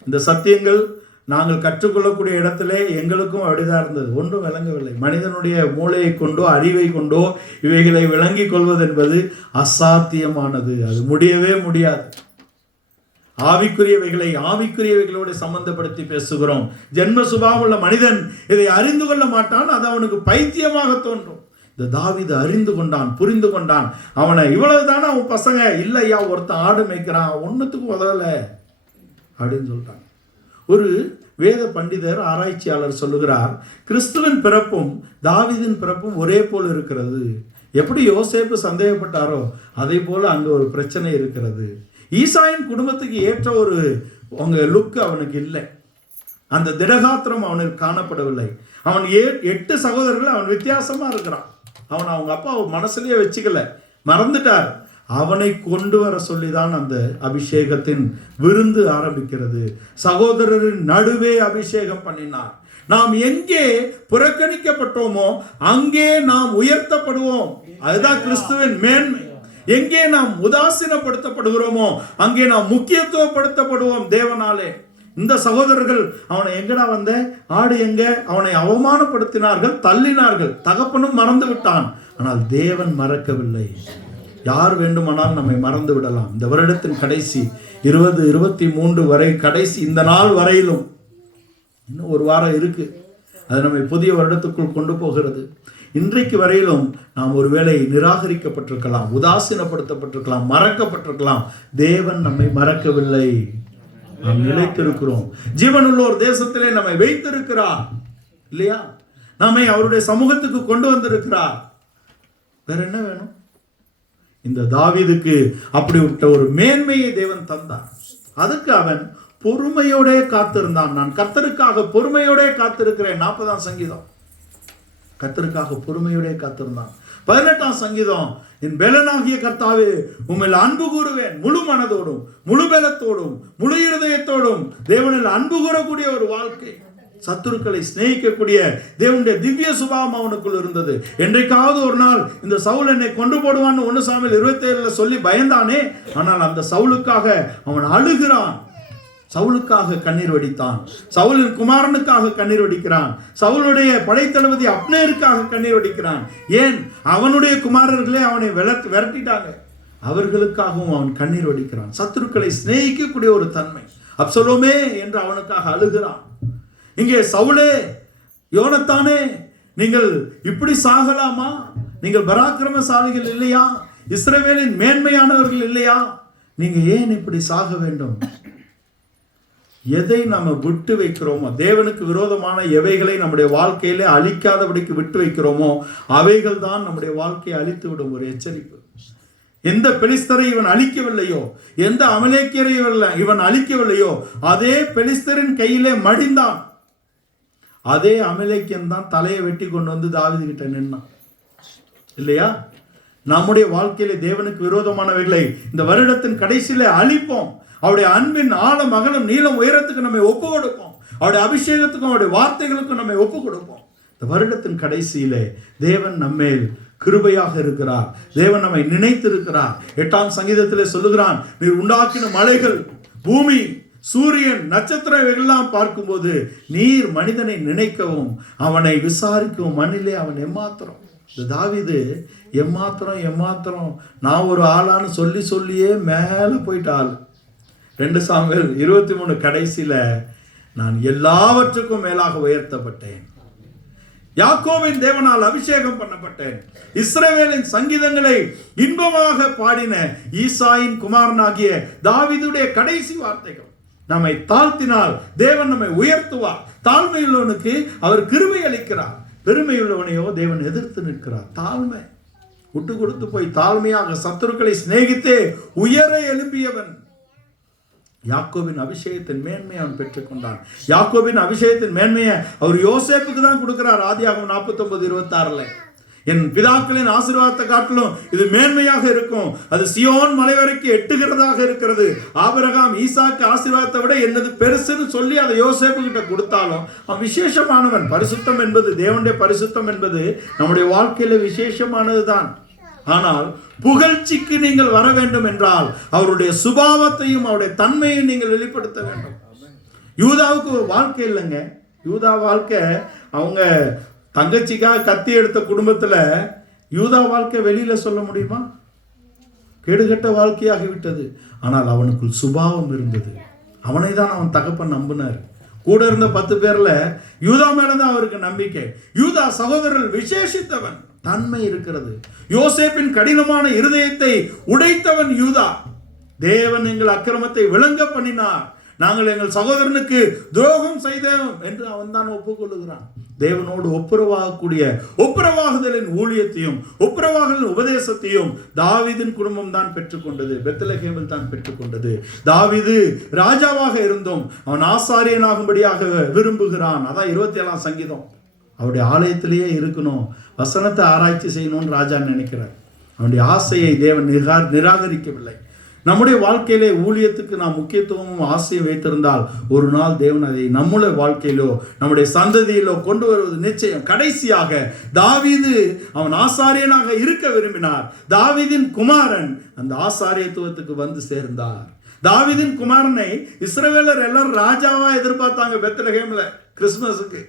இந்த சத்தியங்கள் நாங்கள் கற்றுக்கொள்ளக்கூடிய இடத்திலே எங்களுக்கும் அப்படிதான் இருந்தது. ஒன்றும் விளங்கவில்லை. மனிதனுடைய மூளையை கொண்டோ அறிவை கொண்டோ இவைகளை விளங்கிக் கொள்வது என்பது அசாத்தியமானது. அது முடியவே முடியாது. ஆவிக்குரியவைகளை ஆவிக்குரியவைகளோடு சம்பந்தப்படுத்தி பேசுகிறோம். ஜென்ம சுபாவமுள்ள மனிதன் இதை அறிந்து கொள்ள மாட்டான். அது அவனுக்கு பைத்தியமாக தோன்றும். இந்த தாவீது அறிந்து கொண்டான், புரிந்து கொண்டான். அவனை இவ்வளவுதானே அவன் பசங்க, இல்லையா ஒருத்தன் ஆடு மேய்க்கிறான், ஒன்றுத்துக்கும் உதவலை அப்படின்னு சொல்லிட்டான். ஒரு வேத பண்டிதர் ஆராய்ச்சியாளர் சொல்லுகிறார், கிறிஸ்துவின் பிறப்பும் தாவீதின் பிறப்பும் ஒரே போல் இருக்கிறது. எப்படி யோசேப்பு சந்தேகப்பட்டாரோ அதே போல அங்க ஒரு பிரச்சனை இருக்கிறது. ஈசாயின் குடும்பத்துக்கு ஏற்ற ஒரு லுக் அவனுக்கு இல்லை. அந்த திடகாத்திரம் அவனுக்கு காணப்படவில்லை. அவன் 8 சகோதரர்கள், அவன் வித்தியாசமா இருக்கிறான். அவன் அவங்க அப்பா மனசுலயே வச்சுக்கல, மறந்துட்டார். அவனை கொண்டு வர சொல்லிதான் அந்த அபிஷேகத்தின் விருந்து ஆரம்பிக்கிறது. சகோதரரின் நடுவே அபிஷேகம் பண்ணினார். நாம் எங்கே புறக்கணிக்கப்பட்டோமோ அங்கே நாம் உயர்த்தப்படுவோம். அதுதான் கிறிஸ்துவின் மேன்மை. எங்கே நாம் உதாசீனப்படுத்தப்படுகிறோமோ அங்கே நாம் முக்கியத்துவப்படுத்தப்படுவோம் தேவனாலே. இந்த சகோதரர்கள் அவனை எங்கடா வந்த ஆடு எங்க, அவனை அவமானப்படுத்தினார்கள், தள்ளினார்கள். தகப்பனும் மறந்து விட்டான். ஆனால் தேவன் மறக்கவில்லை. யார் வேண்டுமானால் நம்மை மறந்து விடலாம். இந்த வருடத்தின் கடைசி 2023 வரை, கடைசி இந்த நாள் வரையிலும் இன்னும் ஒரு வாரம் இருக்கு. அது நம்மை புதிய வருடத்துக்குள் கொண்டு போகிறது. இன்றைக்கு வரையிலும் நாம் ஒருவேளை நிராகரிக்கப்பட்டிருக்கலாம், உதாசீனப்படுத்தப்பட்டிருக்கலாம், மறக்கப்பட்டிருக்கலாம். தேவன் நம்மை மறக்கவில்லை. நாம் நிலைத்திருக்கிறோம். ஜீவனுள்ளோர் தேசத்திலே நம்மை வைத்திருக்கிறார் இல்லையா? நம்மை அவருடைய சமூகத்துக்கு கொண்டு வந்திருக்கிறார். வேற என்ன வேணும்? இந்த தாவீதுக்கு அப்படிப்பட்ட ஒரு மேன்மையை தேவன் தந்தார். அதுக்கு அவன் பொறுமையோட காத்திருந்தான். நான் கர்த்தருக்காக பொறுமையோட காத்திருக்கிறேன். 40ஆம் சங்கீதம். கர்த்தருக்காக பொறுமையோட காத்திருந்தான். 18ஆம் சங்கீதம், என் பெலனாகிய கர்த்தாவே உம்மில் அன்பு கூறுவேன். முழு மனதோடும் முழு பலத்தோடும் முழு இருதயத்தோடும் தேவனில் அன்பு கூறக்கூடிய ஒரு வாழ்க்கை. சத்துருக்களை சிநேகிக்கக்கூடிய தேவனுடைய திவ்ய சுபாவம் அவனுக்குள் இருந்தது. என்றைக்காவது ஒரு நாள் இந்த சவுல் என்னை கொண்டு போடுவான்னு 1 சாமுவேல் 27 சொல்லி பயந்தானே, ஆனால் அந்த சவுலுக்காக அவன் அழுகிறான். சவுலுக்காக கண்ணீர் வடித்தான். சவுலின் குமாரனுக்காக கண்ணீர் வடிக்கிறான். சவுலுடைய படைத்தளபதி அப்னேருக்காக கண்ணீர் வடிக்கிறான். ஏன்? அவனுடைய குமாரர்களே அவனை விரட்டிட்டாங்க. அவர்களுக்காகவும் அவன் கண்ணீர் வடிக்கிறான். சத்துருக்களை சிநேகிக்கக்கூடிய ஒரு தன்மை. அப்சலோமே என்று அவனுக்காக அழுகிறான். இங்கே சவுலே, யோனத்தானே, நீங்கள் இப்படி சாகலாமா? நீங்கள் பராக்கிரமசாலிகள் இல்லையா? இஸ்ரவேலின் மேன்மையானவர்கள் இல்லையா? நீங்க ஏன் இப்படி சாக வேண்டும்? எதை நம்ம விட்டு வைக்கிறோமோ, தேவனுக்கு விரோதமான எவைகளை நம்முடைய வாழ்க்கையில அழிக்காதபடிக்கு விட்டு வைக்கிறோமோ அவைகள் தான் நம்முடைய வாழ்க்கையை அழித்து விடும் ஒரு எச்சரிப்பு. எந்த பெலிஸ்தரை இவன் அழிக்கவில்லையோ, எந்த அமலேக்கியரை இவன் அழிக்கவில்லையோ, அதே பெலிஸ்தரின் கையிலே மடிந்தான். அதே அமலேக்கியன் தான் தலையை வெட்டி கொண்டு வந்து தாவீது கிட்ட நின்னான் இல்லையா? நம்முடைய வாழ்க்கையில தேவனுக்கு விரோதமானவைகளை இந்த வருடத்தின் கடைசியில அழிப்போம். அவருடைய அன்பின் ஆழம் அகலம் நீளம் உயரத்துக்கு நம்மை ஒப்பு கொடுப்போம். அவருடைய அபிஷேகத்துக்கும் அவருடைய வார்த்தைகளுக்கும் நம்மை ஒப்பு கொடுப்போம். இந்த வருடத்தின் கடைசியிலே தேவன் நம்மேல் கிருபையாக இருக்கிறார். தேவன் நம்மை நினைத்து இருக்கிறார். 8ஆம் சங்கீதத்திலே சொல்லுகிறான், நீர் உண்டாக்கின மலைகள், பூமி, சூரியன், நட்சத்திரம் இவைகளெல்லாம் பார்க்கும்போது நீர் மனிதனை நினைக்கவும் அவனை விசாரிக்கவும் மண்ணிலே அவன் எம்மாத்திரம். இந்த தாவீது எம்மாத்திரம் நான் ஒரு ஆளான்னு சொல்லியே மேல போயிட்டாள். 2 சாமுவேல் 23 கடைசியில நான் எல்லாவற்றுக்கும் மேலாக உயர்த்தப்பட்டேன். யாக்கோபின் தேவனால் அபிஷேகம் பண்ணப்பட்டேன். இஸ்ரவேலின் சங்கீதங்களை இன்பமாக பாடின ஈசாயின் குமாரனாகிய தாவீதுடைய கடைசி வார்த்தைகள். நம்மை தாழ்த்தினால் தேவன் நம்மை உயர்த்துவார். தாழ்மையுள்ளவனுக்கு அவர் கிருபை அளிக்கிறார். பெருமையுள்ளவனையோ தேவன் எதிர்த்து நிற்கிறார். தாழ்மை விட்டு கொடுத்து போய் தாழ்மையாக சத்துருக்களை சிநேகித்தே உயர எழும்பியவன். யாக்கோபின் அபிஷேகத்தின் மேன்மையை அவன் பெற்றுக்கொண்டான். யாக்கோபின் அபிஷேகத்தின் மேன்மையை அவர் யோசேப்புக்கு தான் கொடுக்கிறார். ஆதியாகமம் 49:26 என் பிதாக்களின் ஆசீர்வாதத்தை காட்டிலும் இது மேன்மையாக இருக்கும், அது சியோன் மலை வரைக்கும் எட்டுகிறதாக இருக்கிறது. ஆபிரகாம் ஈசாக்கு ஆசீர்வாதத்தை விட என்னது பெருசுன்னு சொல்லி அதை யோசேப்பு கிட்ட கொடுத்தாலும் அவன் விசேஷமானவன். பரிசுத்தம் என்பது, தேவனுடைய பரிசுத்தம் என்பது நம்முடைய வாழ்க்கையில விசேஷமானது தான். ஆனால் புகழ்ச்சிக்கு நீங்கள் வர வேண்டும் என்றால் அவருடைய சுபாவத்தையும் அவருடைய தன்மையும் நீங்கள் வெளிப்படுத்த வேண்டும். யூதாவுக்கு ஒரு வாழ்க்கை இல்லைங்க. யூதா வாழ்க்கை, அவங்க தங்கச்சிக்காக கத்தி எடுத்த குடும்பத்துல யூதா வாழ்க்கை வெளியில சொல்ல முடியுமா? கேடுகட்ட வாழ்க்கையாகிவிட்டது. ஆனால் அவனுக்குள் சுபாவம் இருந்தது. அவனை தான் அவன் தகப்பன் நம்பினார். கூட இருந்த 10 பேர்ல யூதா மேலதான் அவருக்கு நம்பிக்கை. யூதா சகோதரர்கள் விசேஷித்தவன், தன்மை இருக்கிறது. யோசேப்பின் கடினமான இருதயத்தை உடைத்தவன் யூதா. தேவன் எங்கள் அக்கிரமத்தை விளங்க பண்ணினார், நாங்கள் எங்கள் சகோதரனுக்கு துரோகம் செய்தோம் என்று அவன் தான் ஒப்புக்கொள்ளுகிறான். தேவனோடு ஒப்புரவாகுதலின் ஊழியத்தையும் ஒப்புரவாகுதலின் உபதேசத்தையும் தாவீதின் குடும்பம் தான் பெற்றுக்கொண்டது. பெத்லகேமில் தான் பெற்றுக்கொண்டது. தாவீது ராஜாவாக இருந்தும் அவன் ஆசாரியனாகும்படியாக விரும்புகிறான். அதான் 27ஆம் சங்கீதம். அவருடைய ஆலயத்திலேயே இருக்கணும், வசனத்தை ஆராய்ச்சி செய்யணும்னு ராஜா நினைக்கிறார். அவனுடைய ஆசையை தேவன் நிராகரிக்கவில்லை. நம்முடைய வாழ்க்கையிலே ஊழியத்துக்கு நாம் முக்கியத்துவமும் ஆசையும் வைத்திருந்தால் ஒரு நாள் தேவன் அதை நம்முடைய வாழ்க்கையிலோ நம்முடைய சந்ததியிலோ கொண்டு வருவது நிச்சயம். கடைசியாக தாவீது அவன் ஆசாரியனாக இருக்க விரும்பினார். தாவீதின் குமாரன் அந்த ஆசாரியத்துவத்துக்கு வந்து சேர்ந்தார். தாவீதின் குமாரனை இஸ்ரவேலர் எல்லாரும் ராஜாவா எதிர்பார்த்தாங்க. பெத்லகேம்ல கிறிஸ்துமஸுக்கு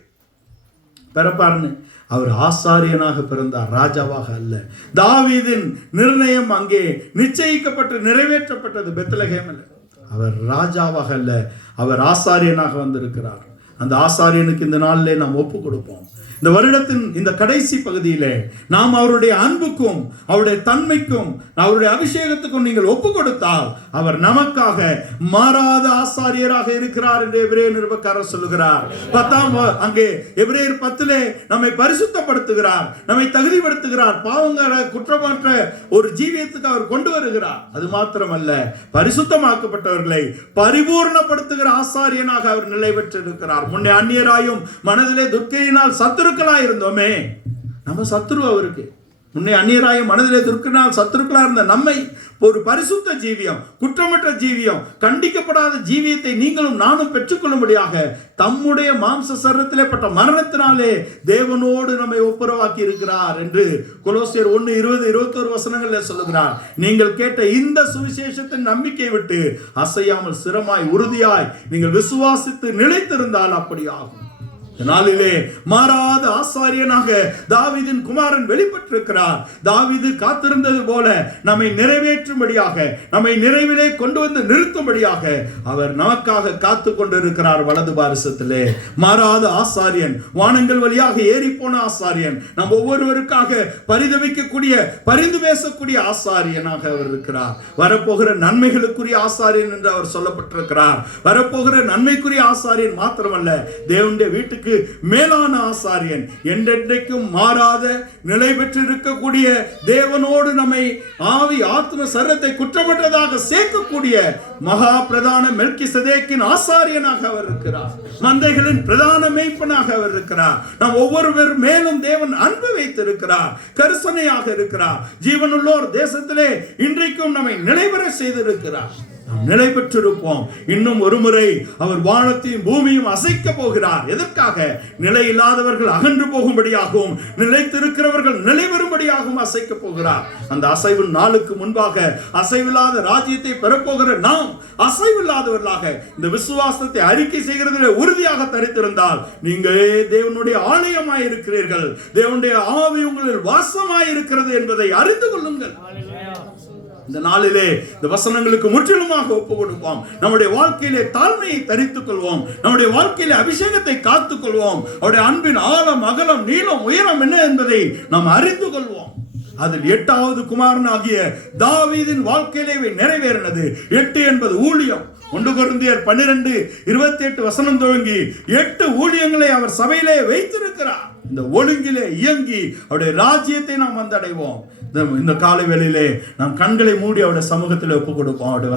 பிறப்பார்னு. அவர் ஆசாரியனாக பிறந்தார், ராஜாவாக அல்ல. தாவீதின் நிர்ணயம் அங்கே நிச்சயிக்கப்பட்டு நிறைவேற்றப்பட்டது பெத்லகேமில். அவர் ராஜாவாக அல்ல, அவர் ஆசாரியனாக வந்திருக்கிறார். அந்த ஆசாரியனுக்கு இந்த நாளிலே நாம் ஒப்பு கொடுப்போம். இந்த வருடத்தின் இந்த கடைசி பகுதியிலே நாம் அவருடைய அன்புக்கும் அவருடைய தன்மைக்கும் அவருடைய அபிஷேகத்துக்கும் நீங்கள் ஒப்பு கொடுத்தால் அவர் நமக்காக மாறாத ஆசாரியராக இருக்கிறார் என்று எபிரேயர் நிருபக்காரர் சொல்லுகிறார். 10ஆம் அங்கே எபிரேயர் 10 நம்மை பரிசுத்தப்படுத்துகிறார், நம்மை தகுதிப்படுத்துகிறார். பாவங்களை குற்றமற்ற ஒரு ஜீவியத்துக்கு அவர் கொண்டு வருகிறார். அது மாத்திரமல்ல, பரிசுத்தமாக்கப்பட்டவர்களை பரிபூர்ணப்படுத்துகிற ஆசாரியனாக அவர் நிலை பெற்றிருக்கிறார். முன்னே அந்நியராயும் மனதிலே துர்க்கையினால் சத்துருக்களாய் இருந்தோமே, நம்ம சத்துரு அவருக்கு. முன்னே அந்நியராய மனதிலே துர்க்கினால் சத்துருக்களா இருந்த நம்மை ஒரு பரிசுத்த ஜீவியம், குற்றமற்ற ஜீவியம், கண்டிக்கப்படாத ஜீவியத்தை நீங்களும் நானும் பெற்றுக்கொள்ளும்படியாக தம்முடைய மாம்ச சரீரத்திலே பட்ட மரணத்தினாலே தேவனோடு நம்மை ஒப்புரவாக்கி இருக்கிறார் என்று கொலோசியர் 1:20-21 வசனங்களில் சொல்லுகிறார். நீங்கள் கேட்ட இந்த சுவிசேஷத்தின் நம்பிக்கை விட்டு அசையாமல் சிரமாய் உறுதியாய் நீங்கள் விசுவாசித்து நிலைத்திருந்தால் அப்படி ஆகும். நாளிலே மாறாத ஆசாரியனாக தாவீதின் குமாரன் வெளிப்பட்டிருக்கிறார். தாவீது காத்திருந்தது போல நம்மை நிறைவேற்றும்படியாக, நம்மை நிறைவிலே கொண்டு வந்து நிறுத்தும்படியாக அவர் நமக்காக காத்து கொண்டிருக்கிறார். வலது பாரிசத்திலே மாறாத ஆசாரியன், வானங்கள் வழியாக ஏறி போன ஆசாரியன், நம் ஒவ்வொருவருக்காக பரிதவிக்கக்கூடிய, பரிந்து பேசக்கூடிய ஆசாரியனாக அவர் இருக்கிறார். வரப்போகிற நன்மைகளுக்குரிய ஆசாரியன் என்று அவர் சொல்லப்பட்டிருக்கிறார். வரப்போகிற நன்மைக்குரிய ஆசாரியன் மாத்திரமல்ல, தேவனுடைய வீட்டுக்கு மேலான ஆசாரியன், என்றென்றைக்கும் மாறாத நிலை பெற்றிருக்கக்கூடிய, தேவனோடு நம்மை ஆவி ஆத்ம சரீரத்தை குற்றமற்றதாக சேர்க்கக்கூடிய மகா பிரதான மெல்கிசதேக்கின் ஆசாரியனாக அவர் இருக்கிறார். மந்தைகளின் பிரதான மேய்ப்பனாக அவர் இருக்கிறார். நாம் ஒவ்வொருவர் மேலும் தேவன் அன்பு வைத்திருக்கிறார், கரிசனையாக இருக்கிறார். ஜீவனுள்ளோர் தேசத்திலே இன்றைக்கும் நம்மை நிலைபெற செய்திருக்கிறார். நாம் நிலை பெற்றிருப்போம். இன்னும் ஒரு முறை அவர் வானத்தையும் பூமியும் அசைக்க போகிறார். எதற்காக? நிலை இல்லாதவர்கள் அகன்று போகும்படியாகவும், நிலைத்திருக்கிறவர்கள் நிலை பெறும்படியாகவும் அசைக்க போகிறார். அந்த அசைவு நாளுக்கு முன்பாக அசைவில்லாத ராஜ்யத்தை பெறப்போகிற நாம் அசைவில்லாதவர்களாக இந்த விசுவாசத்தை அறிக்கை செய்கிறதில் உறுதியாக தரித்திருந்தால் நீங்களே தேவனுடைய ஆலயமாய் இருக்கிறீர்கள். தேவனுடைய ஆவி உங்களில் வாசமாய் இருக்கிறது என்பதை அறிந்து கொள்ளுங்கள். இந்த நாளிலே இந்த வசனங்களுக்கு முற்றிலுமாக ஒப்பு கொடுப்போம். நம்முடைய வாழ்க்கையிலே தாழ்மையை தரித்துக் கொள்வோம். நம்முடைய வாழ்க்கையிலே அபிஷேகத்தை காத்துக் கொள்வோம். அவருடைய அன்பின் ஆழம், அகலம், நீளம், உயரம் என்ன என்பதை நாம் அறிந்து கொள்வோம். அதில் 8வது குமாரன் ஆகிய தாவீதின் வாழ்க்கையிலே நிறைவேறினது. 8 என்பது ஊழியம். 1 கொரிந்தியர் 12:28 வசனம் துவங்கி 8 ஊழியங்களை அவர் சபையிலே வைத்திருக்கிறார். இந்த ஒழுங்கிலே இயங்கி அவருடைய ராஜ்யத்தை நாம் வந்தடைவோம். இந்த காலை வேளையிலே நாம் கண்களை மூடி அவருடைய சமூகத்தில் ஒப்பு கொடுப்போம். அவருடைய